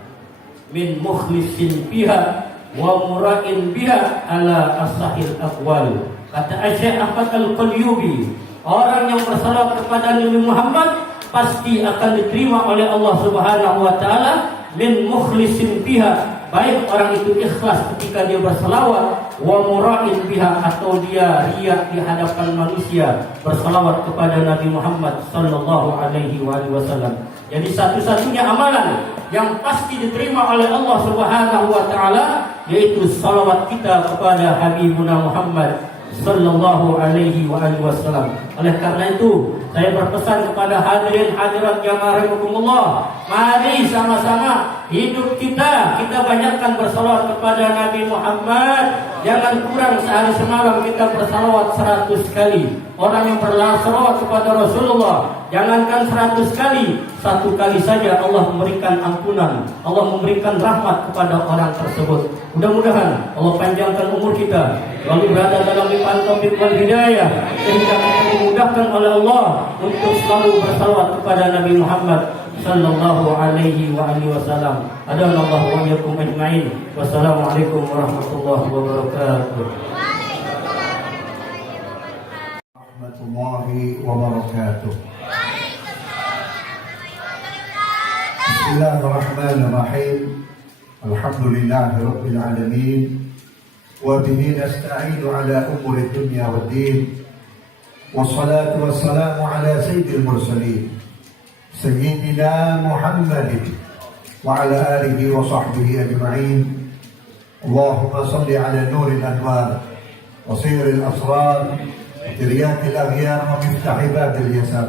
min mukhlisin biha wa mura'in biha ala asahil aqwal. Kata Asy-Syaikh Ahmad Al-Qalyubi, orang yang bersalawat kepada Nabi Muhammad pasti akan diterima oleh Allah Subhanahu wa taala, min mukhlisin biha, baik orang itu ikhlas ketika dia bersalawat, wa mura'in biha, atau dia riya di hadapan manusia bersalawat kepada Nabi Muhammad sallallahu alaihi wasallam. Jadi satu-satunya amalan yang pasti diterima oleh Allah Subhanahu wa taala yaitu salawat kita kepada Habibuna Muhammad sallallahu alaihi wasallam. Oleh karena itu, saya berpesan kepada hadirin hadirat yang rahimakumullah, mari sama-sama hidup kita banyakkan bersalawat kepada Nabi Muhammad. Jangan kurang sehari semalam kita bersalawat 100 kali. Orang yang bersalawat kepada Rasulullah, jangankan 100 kali, 1 kali saja Allah memberikan ampunan, Allah memberikan rahmat kepada orang tersebut. Mudah-mudahan Allah panjangkan umur kita, lalu berada dalam limpahan taufik wal hidayah, sehingga kita dimudahkan oleh Allah untuk selalu bersalawat kepada Nabi Muhammad sallallahu alaihi wasallam. Adallahu wa iyyakum ajma'in. Wassalamualaikum warahmatullahi wabarakatuh. Warahmatullahi wabarakatuh. Bismillahirrahmanirrahim. Alhamdulillahi rabbil alamin. Wa bihi nasta'inu ala umuri dunya waddin. Wassalatu wassalamu ala sayyidil mursalin, Sayyidina Muhammadin wa ala alihi wa sahbihi ajma'in. Allahumma salli ala nuril anwar wa siril asrar wa tiryakil aghyar wa miftah babil yasar,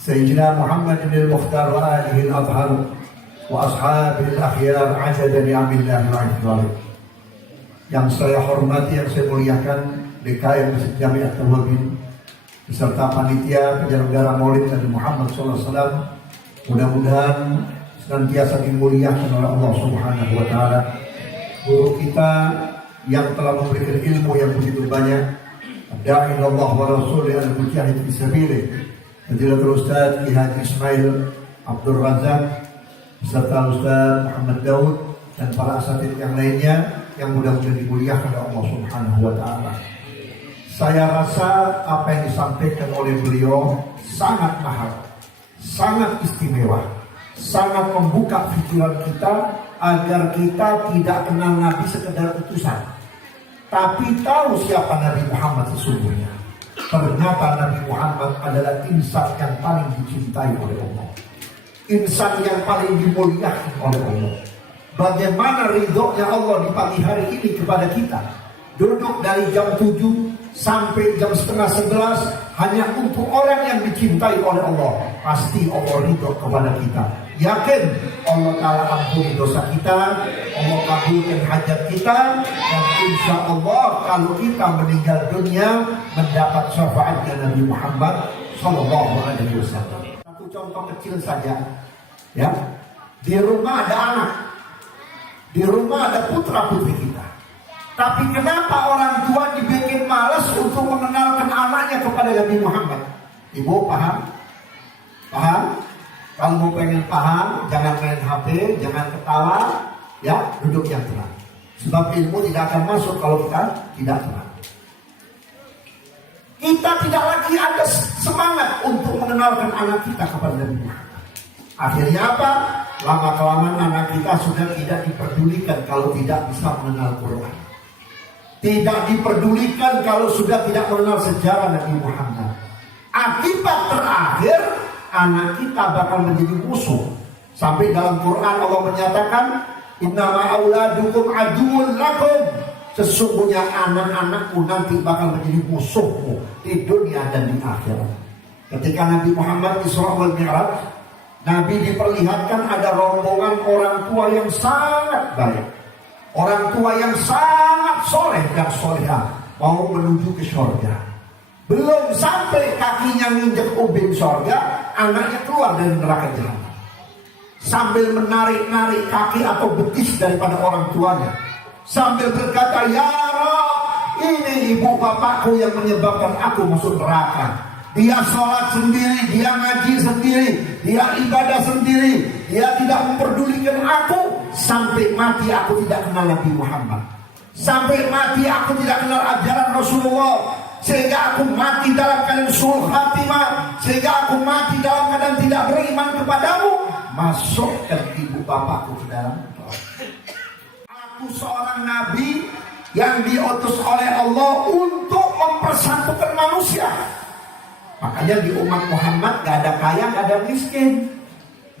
Sayyidina Muhammadin al-Mukhtar wa alihi al-adhar wa ashabil akhyar ajada ni'amillahi wa ifdalih. Yang saya hormati, yang saya muliakan, DKM Masjid Jami' At-Tawabin beserta panitia penyelenggara Maulid Nabi Muhammad SAW, mudah-mudahan senantiasa dimuliakan oleh Allah Subhanahu wa taala. Guru kita yang telah memberikan ilmu yang begitu banyak, da'i Allah wa rasulih al-mujahid fi sabilih, Fadilatul Ustaz Ki Haji Ismail Abdul Razak beserta Ustaz Muhammad Daud dan para asatidz yang lainnya yang mudah-mudahan dimuliakan oleh Allah Subhanahu wa taala. Saya rasa apa yang disampaikan oleh beliau sangat mahal, sangat istimewa, sangat membuka pikiran kita agar kita tidak kenal Nabi sekedar utusan, tapi tahu siapa Nabi Muhammad sesungguhnya. Ternyata Nabi Muhammad adalah insan yang paling dicintai oleh Allah, insan yang paling dimuliakan oleh Allah. Bagaimana ridhonya Allah di pagi hari ini kepada kita, duduk dari jam 7 sampai jam setengah 11 hanya untuk orang yang dicintai oleh Allah. Pasti Allah ridho kepada kita. Yakin Allah Ta'ala ampuni dosa kita, Allah kabulkan hajat kita, dan insya Allah kalau kita meninggal dunia mendapat syafaatnya Nabi Muhammad SAW. Satu contoh kecil saja, ya. Di rumah ada anak, di rumah ada putra putri kita. Tapi kenapa orang tua dibikin malas untuk mengenalkan anaknya kepada Nabi Muhammad? Ibu paham? Paham? Kalau mau pengen paham, jangan main HP, jangan ketawa, ya, duduk yang tenang. Sebab ilmu tidak akan masuk kalau kita tidak tenang. Kita tidak lagi ada semangat untuk mengenalkan anak kita kepada Nabi Muhammad. Akhirnya apa? Lama-kelamaan anak kita sudah tidak diperdulikan kalau tidak bisa mengenal Quran. Tidak diperdulikan kalau sudah tidak mengenal sejarah Nabi Muhammad. Akibat terakhir, anak kita bakal menjadi musuh. Sampai dalam Quran Allah menyatakan, innama auladukum aduwwun lakum. Sesungguhnya anak-anakmu nanti bakal menjadi musuhmu di dunia dan di akhirat. Ketika Nabi Muhammad Isra wal Mi'raj, Nabi diperlihatkan ada rombongan orang tua yang sangat baik, orang tua yang sangat soleh dan solehah, mau menuju ke surga. Belum sampai kakinya nginjek ubin surga, anaknya keluar dari neraka jahanam. Sambil menarik-narik kaki atau betis daripada orang tuanya, sambil berkata, ya Rabb, ini ibu bapakku yang menyebabkan aku masuk neraka. Dia sholat sendiri, dia ngaji sendiri, dia ibadah sendiri, dia tidak memperdulikan aku. Sampai mati aku tidak kenal Nabi Muhammad, sampai mati aku tidak kenal ajaran Rasulullah, sehingga aku mati dalam keadaan suul khatimah, sehingga aku mati dalam keadaan tidak beriman kepadamu. Masukkan ibu bapakku ke dalam neraka. Aku seorang nabi yang diutus oleh Allah untuk mempersatukan manusia. Makanya di umat Muhammad gak ada kaya, gak ada miskin,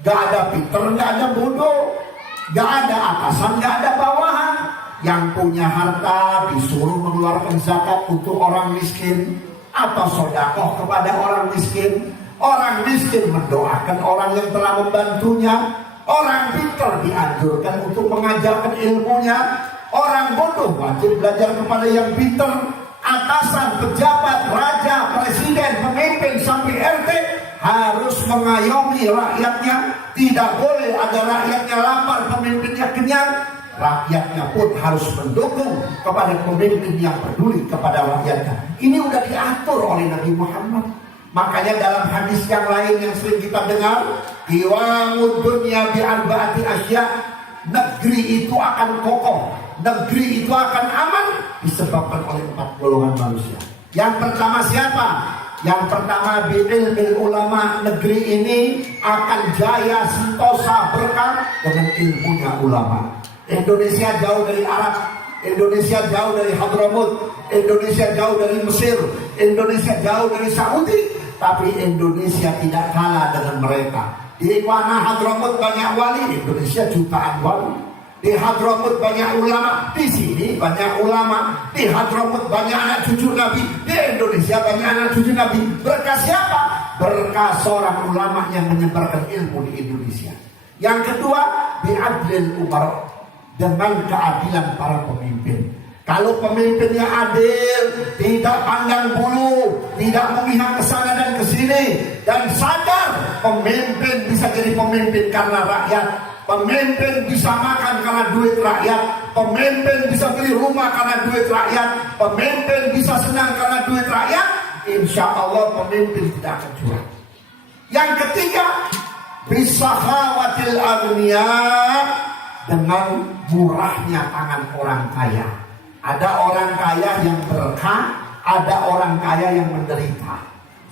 gak ada pinter, gak ada bodoh, gak ada atasan, gak ada bawahan. Yang punya harta disuruh mengeluarkan zakat untuk orang miskin atau sedekah kepada orang miskin. Orang miskin mendoakan orang yang telah membantunya. Orang pintar dianjurkan untuk mengajarkan ilmunya. Orang bodoh wajib belajar kepada yang pintar. Atasan, pejabat, raja, presiden, pemimpin sampai RT harus mengayomi rakyatnya. Tidak boleh ada rakyatnya lapar, pemimpinnya kenyang. Rakyatnya pun harus mendukung kepada pemimpin yang peduli kepada rakyatnya. Ini udah diatur oleh Nabi Muhammad. Makanya dalam hadis yang lain yang sering kita dengar, qiwamud dunya bi arba'ati asya, negeri itu akan kokoh, negeri itu akan aman disebabkan oleh 4 golongan manusia. Yang pertama siapa? Yang pertama bi'ilmil ulama. Negeri ini akan jaya, sentosa, berkah dengan ilmunya ulama. Indonesia jauh dari Arab, Indonesia jauh dari Hadramut, Indonesia jauh dari Mesir, Indonesia jauh dari Saudi, tapi Indonesia tidak kalah dengan mereka. Di mana Hadramut banyak wali, Indonesia jutaan wali. Di Hadramut banyak ulama, di sini banyak ulama. Di Hadramut banyak anak cucu Nabi, di Indonesia banyak anak cucu Nabi. Berkah siapa? Berkah seorang ulama yang menyebarkan ilmu di Indonesia. Yang kedua, bi'adlil umar, dengan keadilan para pemimpin. Kalau pemimpinnya adil, tidak pandang bulu, tidak memihak ke sana dan ke sini, dan sadar pemimpin bisa jadi pemimpin karena rakyat, pemimpin bisa makan karena duit rakyat, pemimpin bisa beli rumah karena duit rakyat, pemimpin bisa senang karena duit rakyat, insya Allah pemimpin tidak akan curang. Yang ketiga, bisakhawatil agniya, dengan murahnya tangan orang kaya. Ada orang kaya yang berkah, ada orang kaya yang menderita.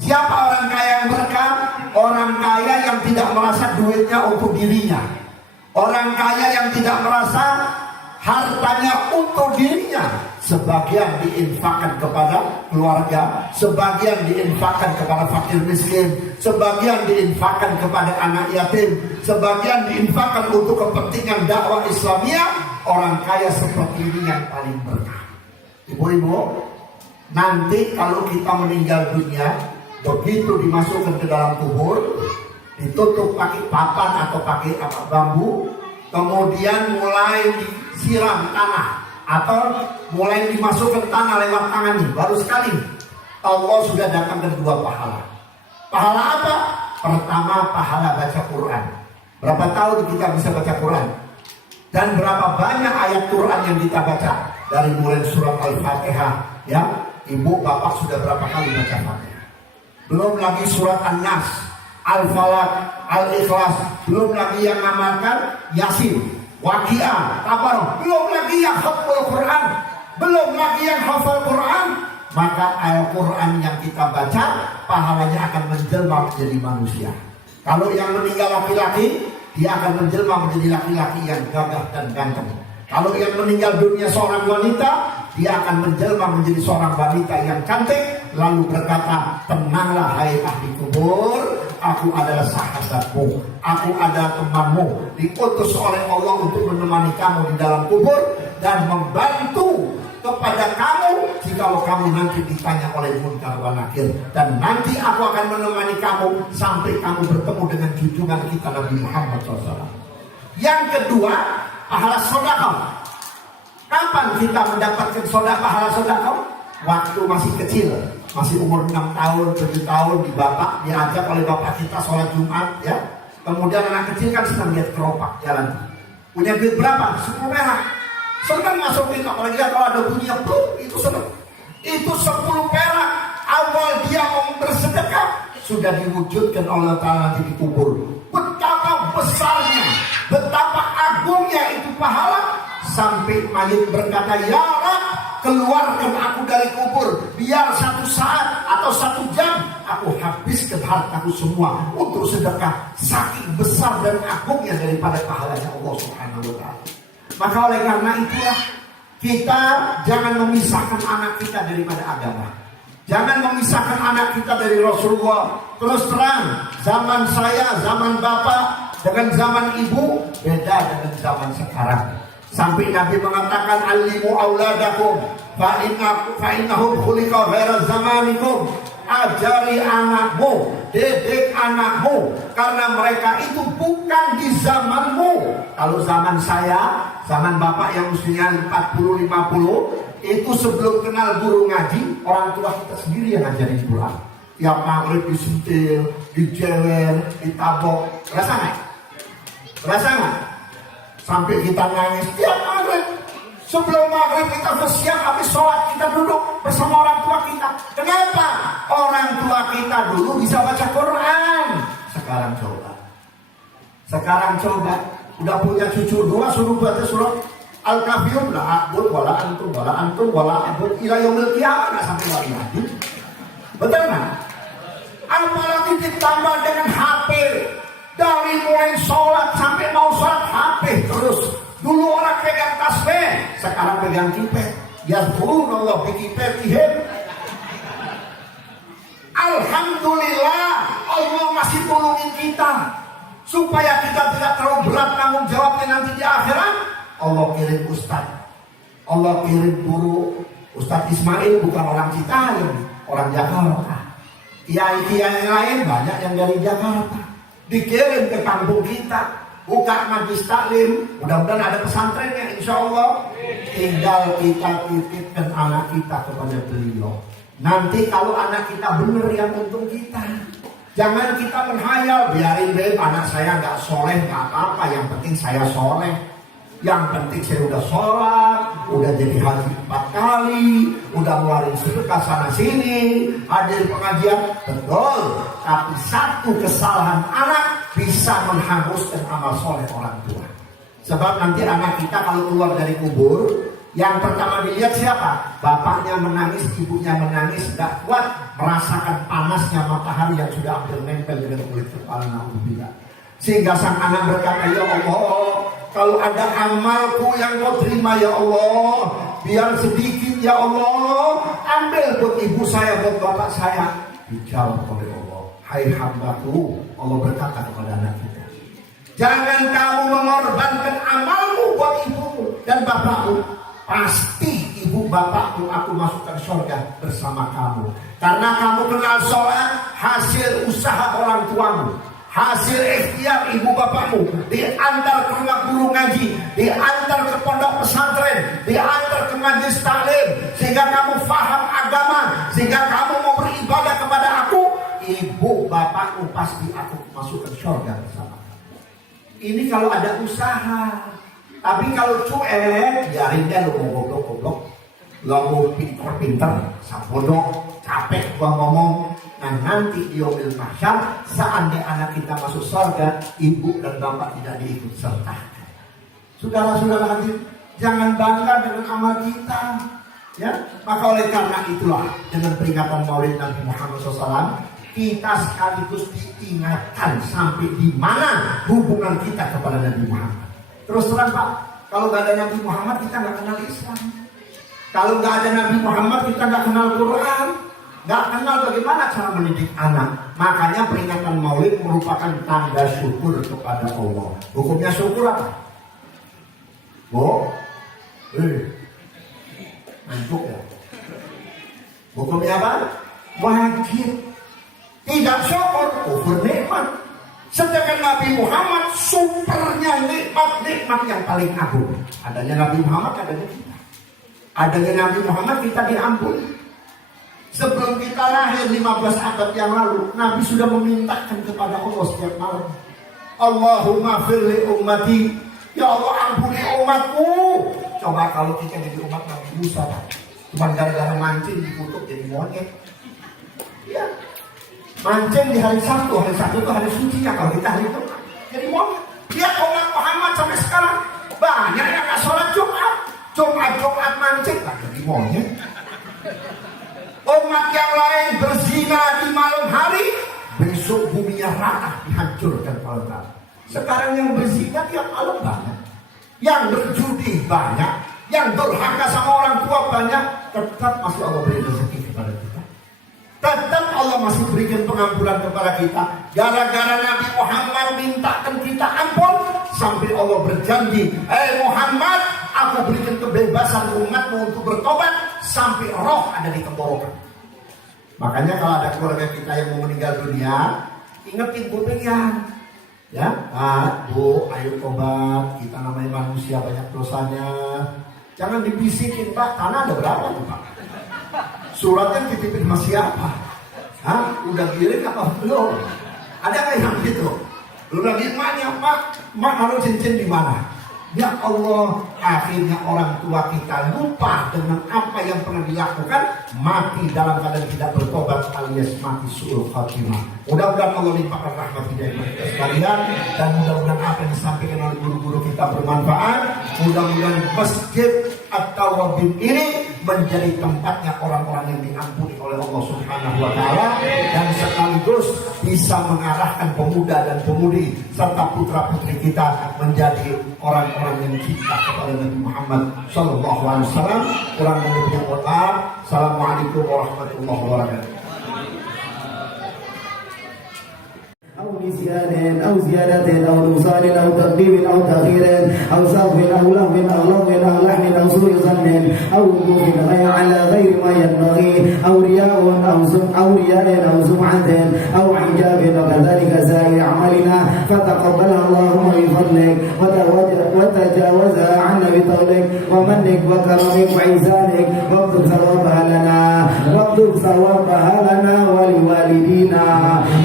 Siapa orang kaya yang berkah? Orang kaya yang tidak merasa duitnya untuk dirinya. Orang kaya yang tidak merasa hartanya untuk dirinya. sebagian diinfakkan kepada keluarga, sebagian diinfakkan kepada fakir miskin, sebagian diinfakkan kepada anak yatim, sebagian diinfakkan untuk kepentingan dakwah Islamiyah. Orang kaya seperti ini yang paling berkah. Ibu-ibu, nanti kalau kita meninggal dunia, begitu dimasukkan ke dalam kubur, ditutup pakai papan atau pakai bambu, kemudian mulai disiram tanah atau mulai dimasukkan tanah lewat tangan ini, baru sekali Allah sudah datangkan dua pahala. Pahala apa? Pertama, pahala baca Quran. Berapa tahun kita bisa baca Quran? Dan berapa banyak ayat Quran yang kita baca? Dari mulai surat Al-Fatihah, ya, ibu bapak sudah berapa kali baca Fatihah? Belum lagi surat An-Nas, Al-Falaq, Al-Ikhlas, belum lagi yang ngamalkan Yasin, Waqiah, Tabarok, belum lagi yang hafal Quran, belum lagi yang hafal Quran. Maka Al-Quran yang kita baca, pahalanya akan menjelma menjadi manusia. Kalau yang meninggal laki-laki, dia akan menjelma menjadi laki-laki yang gagah dan ganteng. Kalau yang meninggal dunia seorang wanita, dia akan menjelma menjadi seorang wanita yang cantik, lalu berkata, tenanglah hai ahli kubur, aku adalah sahabatmu, aku adalah temanmu, diutus oleh Allah untuk menemani kamu di dalam kubur dan membantu kepada kamu jika kamu nanti ditanya oleh Munkar wa Nakir. Dan nanti aku akan menemani kamu sampai kamu bertemu dengan junjungan kita Nabi Muhammad SAW. Yang kedua, pahala sedekah. Kapan kita mendapatkan pahala sedekah? Waktu masih kecil, masih umur 6 tahun, 7 tahun, di bapak diajak oleh bapak kita sholat Jumat, ya. Kemudian anak kecil kan senang lihat keropak jalan. Punya duit berapa? 10 perak. Senang masukin, apalagi kalau ada bunyi pluk, itu senang. Itu 10 perak. Awal dia mau bersedekah sudah diwujudkan oleh Allah Ta'ala di kubur. Betapa besarnya, betapa agungnya itu pahala, sampai mayit berkata, ya Rab, keluarkan aku dari kubur, biar 1 saat atau 1 jam aku habiskan hartaku semua untuk sedekah. Saking besar dan agungnya daripada pahalanya Allah Subhanahu wa Ta'ala. Maka oleh karena itulah kita jangan memisahkan anak kita daripada agama. Jangan memisahkan anak kita dari Rasulullah. Terus terang, zaman saya, zaman bapak dengan zaman ibu beda dengan zaman sekarang. Sampai Nabi mengatakan, alimu auladakum fa innahum khuliqa ghaira zamanikum. Ajari anakmu, didik anakmu, karena mereka itu bukan di zamanmu. Kalau zaman saya, zaman bapak yang usianya 40-50, itu sebelum kenal guru ngaji, orang tua kita sendiri yang ngajarin Quran. Tiap maghrib disentil, dijewer, ditabok. Rasa nggak? Rasa nggak? Sampai kita nangis tiap maghrib. Sebelum maghrib kita bersiap, habis sholat kita duduk bersama orang tua kita. Kenapa? Orang tua kita dulu bisa baca Quran. Sekarang coba. Udah punya cucu 2, suruh baca surat Al-Kafirun, la a'bud wala antum wala a'bud ila yaumil qiyamah, nggak sampai lagi. Betul nggak? Apalagi ditambah dengan HP. Dari mulai sholat sampai mau sholat HP terus. Dulu orang pegang tasbih, sekarang pegang kipet. Yazkurullah bi kipetihim. Alhamdulillah, Allah masih tolongin kita supaya kita tidak terlalu berat tanggung jawabnya nanti di akhirat. Allah kirim ustaz, Allah kirim guru. Ustaz Ismail bukan orang Citayam, orang Jakarta. Kiai-kiai yang lain banyak yang dari Jakarta, dikirim ke kampung kita. Buka majlis taklim, mudah-mudahan ada pesantrennya insya Allah. Tinggal kita titipkan anak kita kepada beliau. Nanti kalau anak kita benar, yang untung kita. Jangan kita menghayal, biarin deh anak saya nggak soleh, nggak apa-apa. Yang penting saya soleh. Yang penting saya udah sholat, udah jadi haji 4 kali, udah ngeluarin sedekah sana sini, hadir pengajian, betul. Tapi satu kesalahan anak bisa menghanguskan amal soleh orang tua. Sebab nanti anak kita kalau keluar dari kubur, yang pertama dilihat siapa? Bapaknya menangis, ibunya menangis, gak kuat merasakan panasnya matahari yang sudah hampir nempel dengan kulit kepala. Naudzubillah. Sehingga sang anak berkata, ya Allah, kalau ada amalku yang kau terima ya Allah, biar sedikit ya Allah, ambil buat ibu saya, buat bapak saya. Dijawab oleh Allah, hai hambaku, Allah berkata kepada anak kita, jangan kamu mengorbankan amalmu buat ibumu dan bapakmu. Pasti ibu bapakmu aku masukkan surga bersama kamu. Karena kamu kenal sholat, hasil usaha orang tuamu, hasil ikhtiar ibu bapakmu, diantar ke rumah guru ngaji, diantar ke pondok pesantren, diantar ke majelis taklim, sehingga kamu faham agama, sehingga kamu mau beribadah kepada aku. Ibu bapakmu pasti aku masukkan surga bersama kamu. Ini kalau ada usaha. Tapi kalau cuek, biarin dia lu mau goblok-goblok, lu mau pinter-pinter, sabodoh, capek gua ngomong. Nah nanti di yaumil mahsyar, seandainya anak kita masuk surga, ibu dan bapak tidak diikut sertakan. Saudara-saudara hadir, jangan bangga dengan amal kita. Ya, maka oleh karena itulah dengan peringatan Maulid Nabi Muhammad SAW, kita sekaligus diingatkan sampai di mana hubungan kita kepada Nabi Muhammad. Terus terang Pak, kalau nggak ada Nabi Muhammad kita nggak kenal Islam. Kalau nggak ada Nabi Muhammad kita nggak kenal Quran, nggak kenal bagaimana cara mendidik anak. Makanya peringatan Maulid merupakan tanda syukur kepada Allah. Hukumnya syukur apa? Ngantuk ya. Hukumnya apa? Wajib. Tidak syukur, kufur nikmat. Sedangkan Nabi Muhammad supernya nikmat yang paling agung. Adanya Nabi Muhammad, adanya kita. Adanya Nabi Muhammad kita diampuni. Sebelum kita lahir 15 abad yang lalu, Nabi sudah memintakan kepada Allah setiap malam, Allahumma firli ummati, ya Allah ampuni umatku. Coba kalau kita jadi umat Nabi Musa, cuma gara-gara mancing dikutuk jadi monyet. Ya. Mancing di hari Sabtu itu hari suci ya, kalau kita hari itu jadi monyet. Lihat umat Muhammad sampai sekarang banyak yang nggak sholat Jumat mancing lah jadi monyet. Umat yang lain berzina di malam hari, besok buminya rata dihancurkan malam hari. Sekarang yang berzina tiap malam banyak, yang berjudi banyak, yang durhaka sama orang tua banyak. Tetap masih Allah beri rezeki kepada kita. Tetap Allah masih berikan pengampunan kepada kita. Gara-gara Nabi Muhammad mintakan kita ampun, sampai Allah berjanji, Muhammad, aku berikan kebebasan umatmu untuk bertobat sampai roh ada di tenggorokan. Makanya kalau ada keluarga kita yang mau meninggal dunia, ingetin kupingnya, ya, Bu, ayo tobat, kita namanya manusia banyak dosanya. Jangan dibisikin, Pak, tanah ada berapa tuh, Pak? Suratnya titipin sama siapa? Udah giring apa belum? Ada nggak yang gitu? Lu lagi emaknya, Pak, mak naruh cincin di mana? Ya Allah, akhirnya orang tua kita lupa dengan apa yang pernah dilakukan, mati dalam keadaan tidak bertobat alias mati su'ul khatimah. Mudah-mudahan Allah limpahkan rahmat hidayah kita sekalian, dan mudah-mudahan apa yang disampaikan oleh guru-guru kita bermanfaat. Mudah-mudahan masjid At-Tawabin ini menjadi tempatnya orang-orang yang diampuni oleh Allah Subhanahu wa Ta'ala, dan sekaligus bisa mengarahkan pemuda dan pemudi serta putra-putri kita menjadi orang-orang yang cinta kepada Nabi Muhammad sallallahu alaihi wasallam. Kurang lebihnya mohon maaf. Assalamualaikum warahmatullahi wabarakatuh. أو نسيان أو زيادة أو نقصان أو تقديم أو تأخير أو سهو أو لهو أو لغو أو لحن أو سوء ظن أو وقوف على غير ما ينبغي أو رياء أو سمعة أو عجاب وكذلك سائر أعمالنا فتقبلها اللهم بفضلك وتجاوزها عنا بطولك ومنك وكرمك وإحسانك واكتب ثوابها لنا ولوالدينا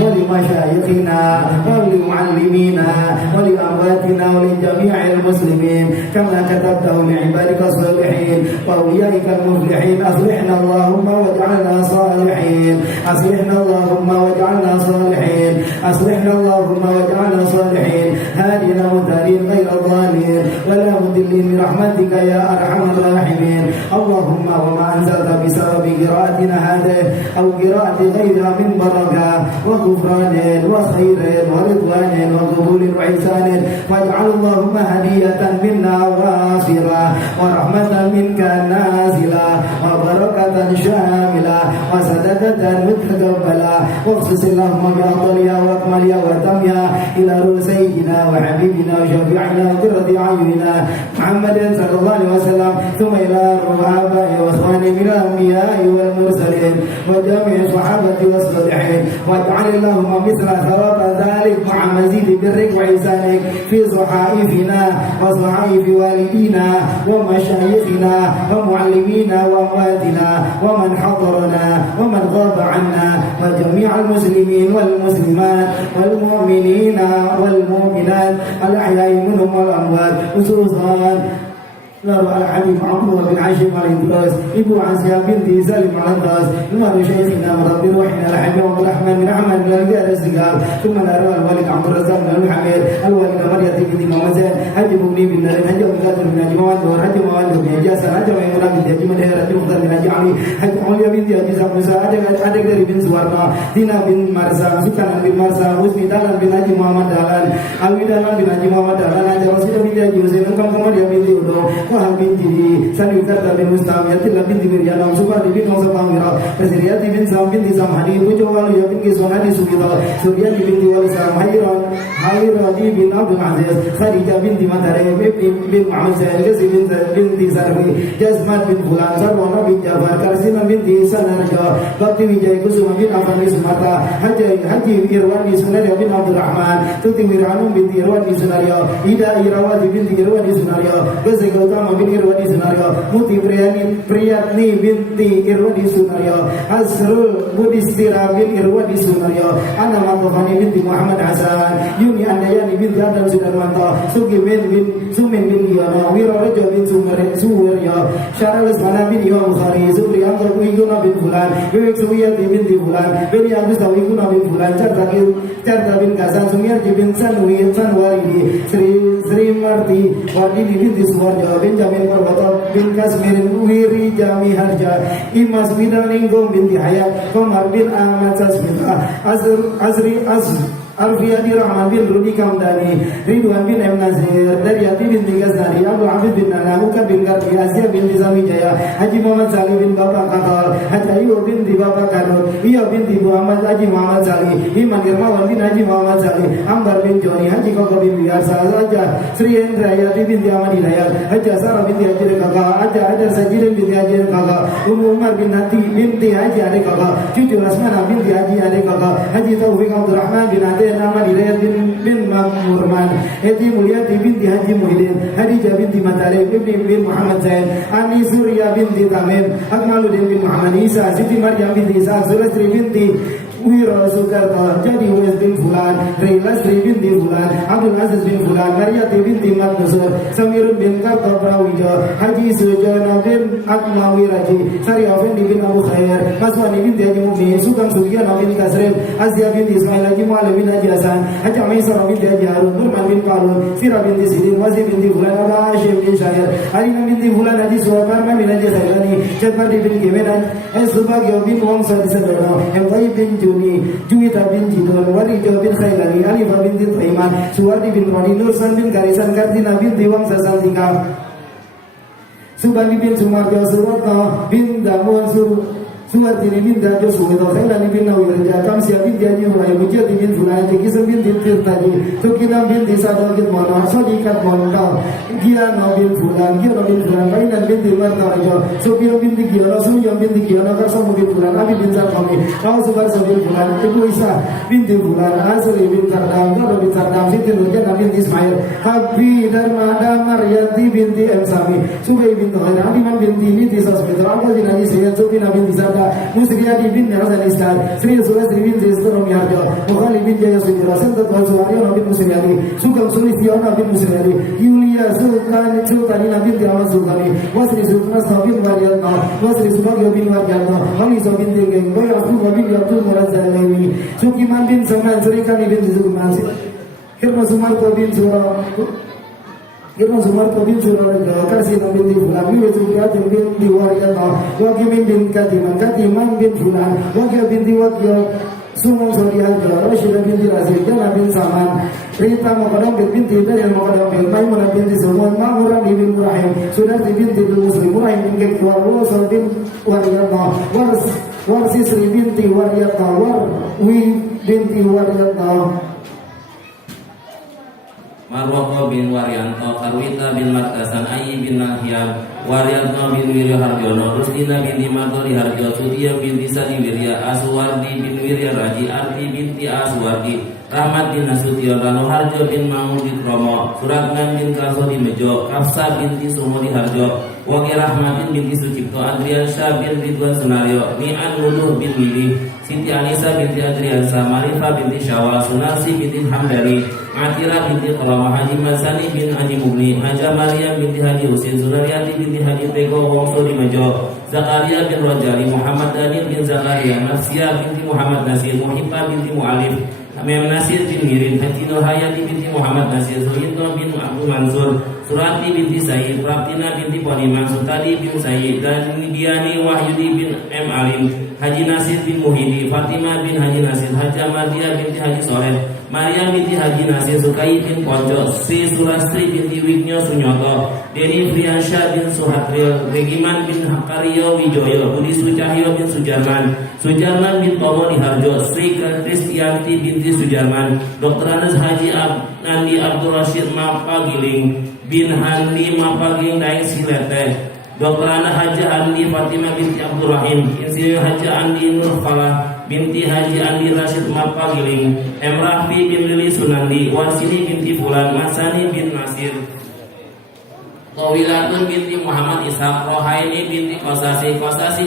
ولمشايخنا ولمعلمينا ولأمواتنا ولجميع المسلمين كما كتبته لعبادك الصالحين وأوليائك المفلحين. أصلحنا اللهم واجعلنا صالحين، أصلحنا اللهم واجعلنا صالحين، أصلحنا اللهم واجعلنا صالحين، هادنا مهتدين غير ضالين ولا مضلين برحمتك يا أرحم الراحمين. اللهم وما أنزلت بسبب قراءتنا هذه أو قراءة غيرها من بركة وغفران وخير ورضوان وقبول وإحسان، واجعل اللهم هدية منا واصلة ورحمة منك نازلة عمرة شاملة وسددة متقبلة واخصص اللهم بأفضلها وأكملها وأتمها إلى روح سيدنا وحبيبنا وشفيعنا وقرة أعيننا محمد صلى الله عليه وسلم ثم إلى روح آبائه وإخوانه من الأنبياء والمرسلين وجميع الصحابة والصالحين واجعل اللهم مثل ثواب ذلك مع مزيد برك وإحسانك في صحائفنا وصحائف والدينا ومشايخنا ومعلمينا وأمواتنا ومن حضرنا ومن غاب عنا وجميع المسلمين والمسلمات والمؤمنين والمؤمنات الأحياء منهم والأموات خصوصا Lalu Al-Habib Abdullah bin Hashim Al-Idras, Ibu Asia binti Salim Al-Idras, Umar Syekhina Murabbir Wahina Al-Habib Abdul Rahman bin Ahmad bin Al-Gad Al-Sigar, Thumma Laru Al-Walid Abdul Razak bin Al-Hamid, Al-Walid Amariyati binti Muhammad Zain, Haji Mugni bin Narin, Haji Abdul Qadir bin Haji Muhammad Nur, Haji Muhammad bin Haji Hasan, Haji Maimunah binti Haji Madhir, Haji Mukhtar bin Haji Ali, Haji Aulia binti Haji Zakmusa, adik dari bin Suwarna, Dina bin Marsam, Sukanan bin Marsam, Husni Dalan bin Haji Muhammad Dalan, Alwi Dalan bin Haji Muhammad Dalan, Haji Rasidah binti Haji Hussein, Engkam Kemudian binti Udo, Wahab binti Sani Ukarta bin Mustam, Yatillah binti Mirjana, Supardi bin Mausa Pamira, Presiriati bin Sam binti Samhani, Pujo Waluya bin Kiswanadi Sugita, Suryati binti Walisam, Hairadi bin Abdul Aziz, Khadijah binti Matare, bin Muhammad Zain, Gazi binti Sarwi, Jazmat bin Fulan, Sarwana bin Jafar, Karsina binti Sanarja, Bakti Wijaya Kusuma bin Afani Sumata, Haji Irwani Sunaria bin Abdul Rahman, Tuti Wiranum binti Irwani Sunaria, Ida Irawati binti Irwani Sunaria, Gazi Gautama bin Irwani Sunaria, Muti Priyatni binti Irwani Sunaria, Azrul Budistira bin Irwani Sunaria, Ana Matofani binti Muhammad Hasan, Yuni Andayani binti Adam Sudarmanto, Sugimin bin Sumin bin Giyana, Wirarejo bin Suwirya, Syarul Ismana bin Imam Bukhari, Supri Anto Wiguna bin Fulan, Wibik Suwiyati binti Fulan, Beni Agus Wiguna bin Fulan, Carta bin Kasan, Sumiarji bin Sanwaridi, Sri Marti Wardini binti Suwarjo, Benjamin Parwato bin Kasmir Wiri Jami Harja, Imas Bidaninggo binti Hayat, Komar bin Ahmad Sasmita, Azri Alfiyadi Rahman bin Rudi Kamdani, Ridwan bin M. Nazir, Daryati binti Ghaznari, Abu Habib bin Nana, Muka bin Garbi, Asia binti Zamijaya, Haji Muhammad Salih bin Bapak Katal, Haji Ayu binti Bapak Kanut, Iya binti Muhammad Haji Muhammad Salih, Iman Irmawan bin Haji Muhammad Salih, Ambar bin Joni, Haji Koko bin Biasa, Raja Sri Hendrayati binti Ahmad Hidayat, Haji Sarah binti Haji Kakak, Haji Adar Sajirin binti Haji Kakak, Umar bin Hati binti Haji Adik Kakak, Cucu Lasmana binti Haji Adik Kakak, Haji Taufik Abdul Rahman bin Hati Nama Hidayat bin Mamurman, Haji Mulyati binti Haji Muhyiddin, Hadijah binti Matalib bin Muhammad Zain, Ani Surya binti Tamim, Akmaluddin bin Muhammad Isa, Siti Marjam binti Isa, Sulastri binti Wira Sukarto, Jadi Wes bin Fulan, Rilastri binti Fulan, Abdul Aziz bin Fulan, Maryati binti Matnusur, Samirun bin Karto Prawijo, Haji Sujono bin Akmawi Raji, Sari Afendi bin Abu Khair, Maswani binti Haji Mubni, Sugam Sugiana bin Kasrim, Asia binti Ismail Haji Mu'alim bin Haji Hasan, Haji Amaisara binti Haji Harun, Nurman bin Kalun, Sira binti Sidin, Wazi binti Fulan, Abba Hashim bin Syahir, Alina binti Fulan, Haji Suwakar, bin Haji Sailani, Jatmardi bin Kemenan, Subagio bin Wongsa di Sedono, Emtai bin Juwita bin Jidon, Warijo bin Khailani, Alifah binti Taiman, Suwardi bin Roni, Nursan bin Karisan, Kartina binti Wangsa Santika, Subandi bin Sumarjo, Suratno bin Damuan Sumartini bin Dajo Suwito, Khailani bin Nawirja, Kamsia bin Jaji Hurai, Mujati bin Fulai, Kisam bin Tirtadi, Tukinam bin Tisadogit Mono, Sodikat Mono, Giano bin Fulan, Kainan bin Martarajo, Sopio bin Giono, Suyam bin Giono, Karsamu bin Fulan, Abi bin Sarkami, Kausubarsa bin Fulan, Ibu Isa bin Fulan, Asri bin Sardam, Garo bin Sardam, Siti Nurjana bin Ismail, Habbi Darmada Maryati binti M. Sami, Subay bin Tuhan, Adiman binti Niti Sasmitra, Abdul bin Haji Sayyid, Sufina binti Sarda, Musriyadi bin Hasan Istar, Sri Sulastri bin Zestro Miharjo, Mukhali bin Jaya Sujira, Sentat Walsuaryo bin Musriyadi, Sugam Sulistiona bin Musriyadi, Yulia Sultanina bin Ahmad Sultani, Wasri Sultan bin Warjatno, Wasri Subagio bin Warjatno, Haliso bin Tingeng, Boy Abdul bin Abdul Murad Zalawi, Sukiman bin Saman, Surikani bin Zukuman, Hirma Sumarto bin Surah, Irma Sumarto bin Suraja, Karsina binti Fulan, Wiwi Sukiatin binti Warjatno, Wakimin bin Katiman bin Fulan, Wakil binti Wakil, Sumung Suriah Rashidah binti Razid, Jana bin Saman, Rita Maqadam binti Daniel Maqadam bin Maimunah binti Sumwan, Ma'murah bin Murahim, Sudarti binti Muslim, Murahim bin Kekwar, Wasal bin Wariyatna, Warsi Sri binti Wariyatna, Warwi binti Wariyatna, Marwako bin Waryanto, Karwita bin Martasan, Ayi bin Nahyam, Waryanto bin Wirya Harjono, Rusdina binti Martori Harjo, Sutia binti Sadi Wirya, Aswardi bin Wirya Raji, Arti binti Aswardi, Rahmat bin Nasution, Rano Harjo bin Mahmudi Kromo, Suratman bin Kasodi Mejo, Kafsa binti Sumodi Harjo, Wagi Rahmatin binti Sucipto, Adrian Syah bin Ridwan Sunario, Mi'an Luluh bin Mili, Siti Anissa binti Adriansa, Marifah binti Syawal, Sunarsi binti Hamdani, Atira binti Qalama, Haji Masani bin Haji Mugni, Haja Maryam binti Haji Husin, Sunariati binti Haji Tego, Wongso di Mejo, Zakaria bin Rajali, Muhammad Daniel bin Zakaria, Nafsia binti Muhammad Nasir, Muhibah binti Mu'alif, Mem Nasir bin Mirin, Haji Nur Hayati binti Muhammad Nasir, Suhito bin Abdul Mansur, Surati binti Said, Praptina binti Poniman, Sutadi bin Said, dan Diani Wahyudi bin M. Alim, Haji Nasir bin Muhidi, Fatimah bin Haji Nasir, Haji Ahmadiyah binti Haji Soleh, Maria binti Haji Nasir, Sukai bin Ponco, Sri Surastri binti Wignyo Sunyoto, Deni Friansyah bin Suhatril, Regiman bin Hakario Wijoyo, Budi Sucahyo bin Sujarman, Sujarman bin Tomo Diharjo, Sri Kristianti binti Sujarman, Dr. Anas Haji Nandi Abdul Rashid Mapagiling bin Handi Mapagiling Daeng Silete, Dr. Anas Haji Andi Fatimah binti Abdul Rahim, Insinyur Haji Andi Nur Falah binti Haji Andi Rashid Mapagiling, M. Rafi bin Lili Sunandi, Warsini binti Fulan, Masani bin Nasir, Tawilatun binti Muhammad Ishaq, Rohaini binti Kosasi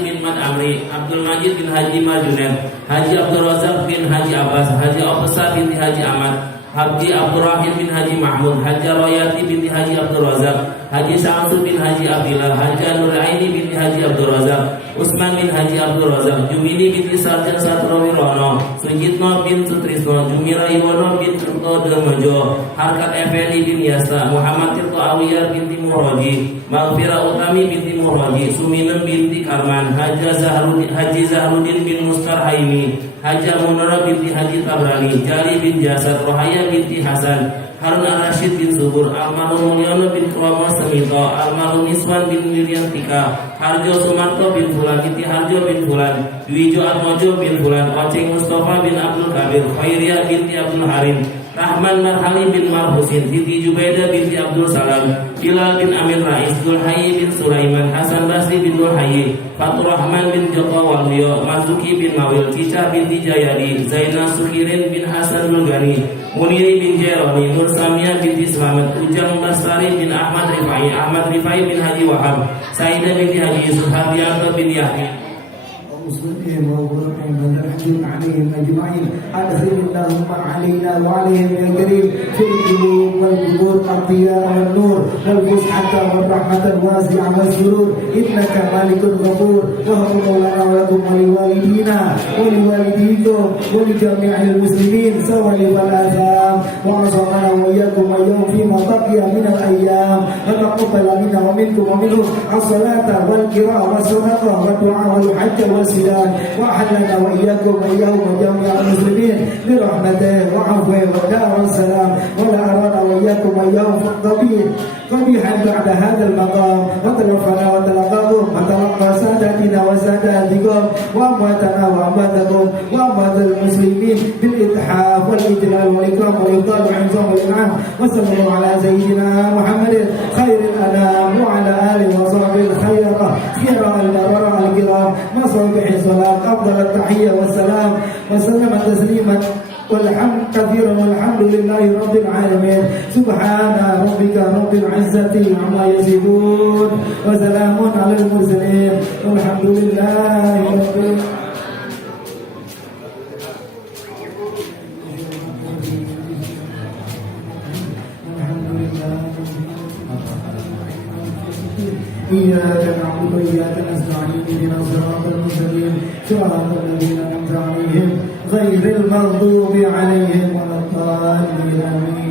bin Mad Amri, Abdul Majid bin Haji Majunet, Haji Abdul Razak bin Haji Abbas, Haji Opesa binti Haji Ahmad, Haji Abdul Rahim bin Haji Mahmud, Haji Royati binti Haji Abdul Razak, Haji Syamsu bin Haji Abdillah, Haji Nuraini binti Haji Abdul Razak, Usman bin Haji Abdul Razak, Jumili binti Sarjan Satrowi Rono, Sujitno bin Sutrisno, Jumira Iwono bin Tirto Demojo, Harkat Effendi bin Yasa, Muhammad Tirto Awiyar binti Murhoji, Malfira Utami binti Murhoji, Suminem binti Karman, Haji Zahrudin bin Mustar Haimi, Haji Munara binti Haji Tabrani, Jali bin Jasad, Rohaya binti Hasan, Harun Rashid bin Subur, Almarhum Mulyono bin Kromo Semito, Almarhum Iswan bin Wiryantika, Harjo Sumarto bin Fulan, Kiti Harjo bin Fulan, Wijo Atmojo bin Fulan, Oceng Mustafa bin Abdul Kabir, Khairia binti Abdul Harim, Rahman Marhali bin Marhusin, Siti Jubaida binti Abdul Salam, Bilal bin Amin Rais, Dulhayi bin Sulaiman, Hasan Basri bin Dulhayi, Fatur Rahman bin Joko Waldio, Mazuki bin Mawil, Cica binti Jayadi, Zainal Sukirin bin Hasan Dulgani, Muniri bin Jeroni, Nur Samia binti Selamat, Ujang Basari bin Ahmad Rifai bin Haji Wahab, Saidah binti Haji Yusuf, Hadianto bin Yahya, مسلمين وغرقهم ونرحم عليهم أجمعين أنزل اللهم علينا وعليهم يا كريم في القلوب والقبور الضياء والنور والفسحة والرحمة الواسعة والسرور إنك مالك غفور وهب مولانا ولكم ولوالدينا ولوالديكم ولجميع المسلمين سوى الآثام وعصمنا وإياكم اليوم فيما بقي من الأيام وتقبل منا ومنكم ومنهم الصلاة والقراءة والصدقة والدعاء والحج والسلام وأحلنا وإياكم وإياهم وجميع المسلمين برحمته وعفوه ودار السلام ولا أرانا وإياكم وإياهم قبيحا بعد هذا المقام وتلفنا وتلقاكم وتلقى سادتنا وساداتكم وأمواتنا وأمواتكم وأموات المسلمين بالإتحاف والإجلال والإكرام والإفضال والعظام والإنعام وصلى الله على سيدنا محمد خير الأنام وعلى آله وصحبه الخيرة خيرا البررة الكرام مصابيح الصلاة أفضل التحية والسلام وسلم تسليما والحمد كثيرا والحمد لله رب العالمين سبحان ربك رب العزة عما يصفون وسلام على المرسلين والحمد لله رب العالمين. إياك نعبد وإياك نستعين اهدنا الصراط المستقيم صراط الذين أنعمت عليهم غير المغضوب عليهم ولا الضالين آمين.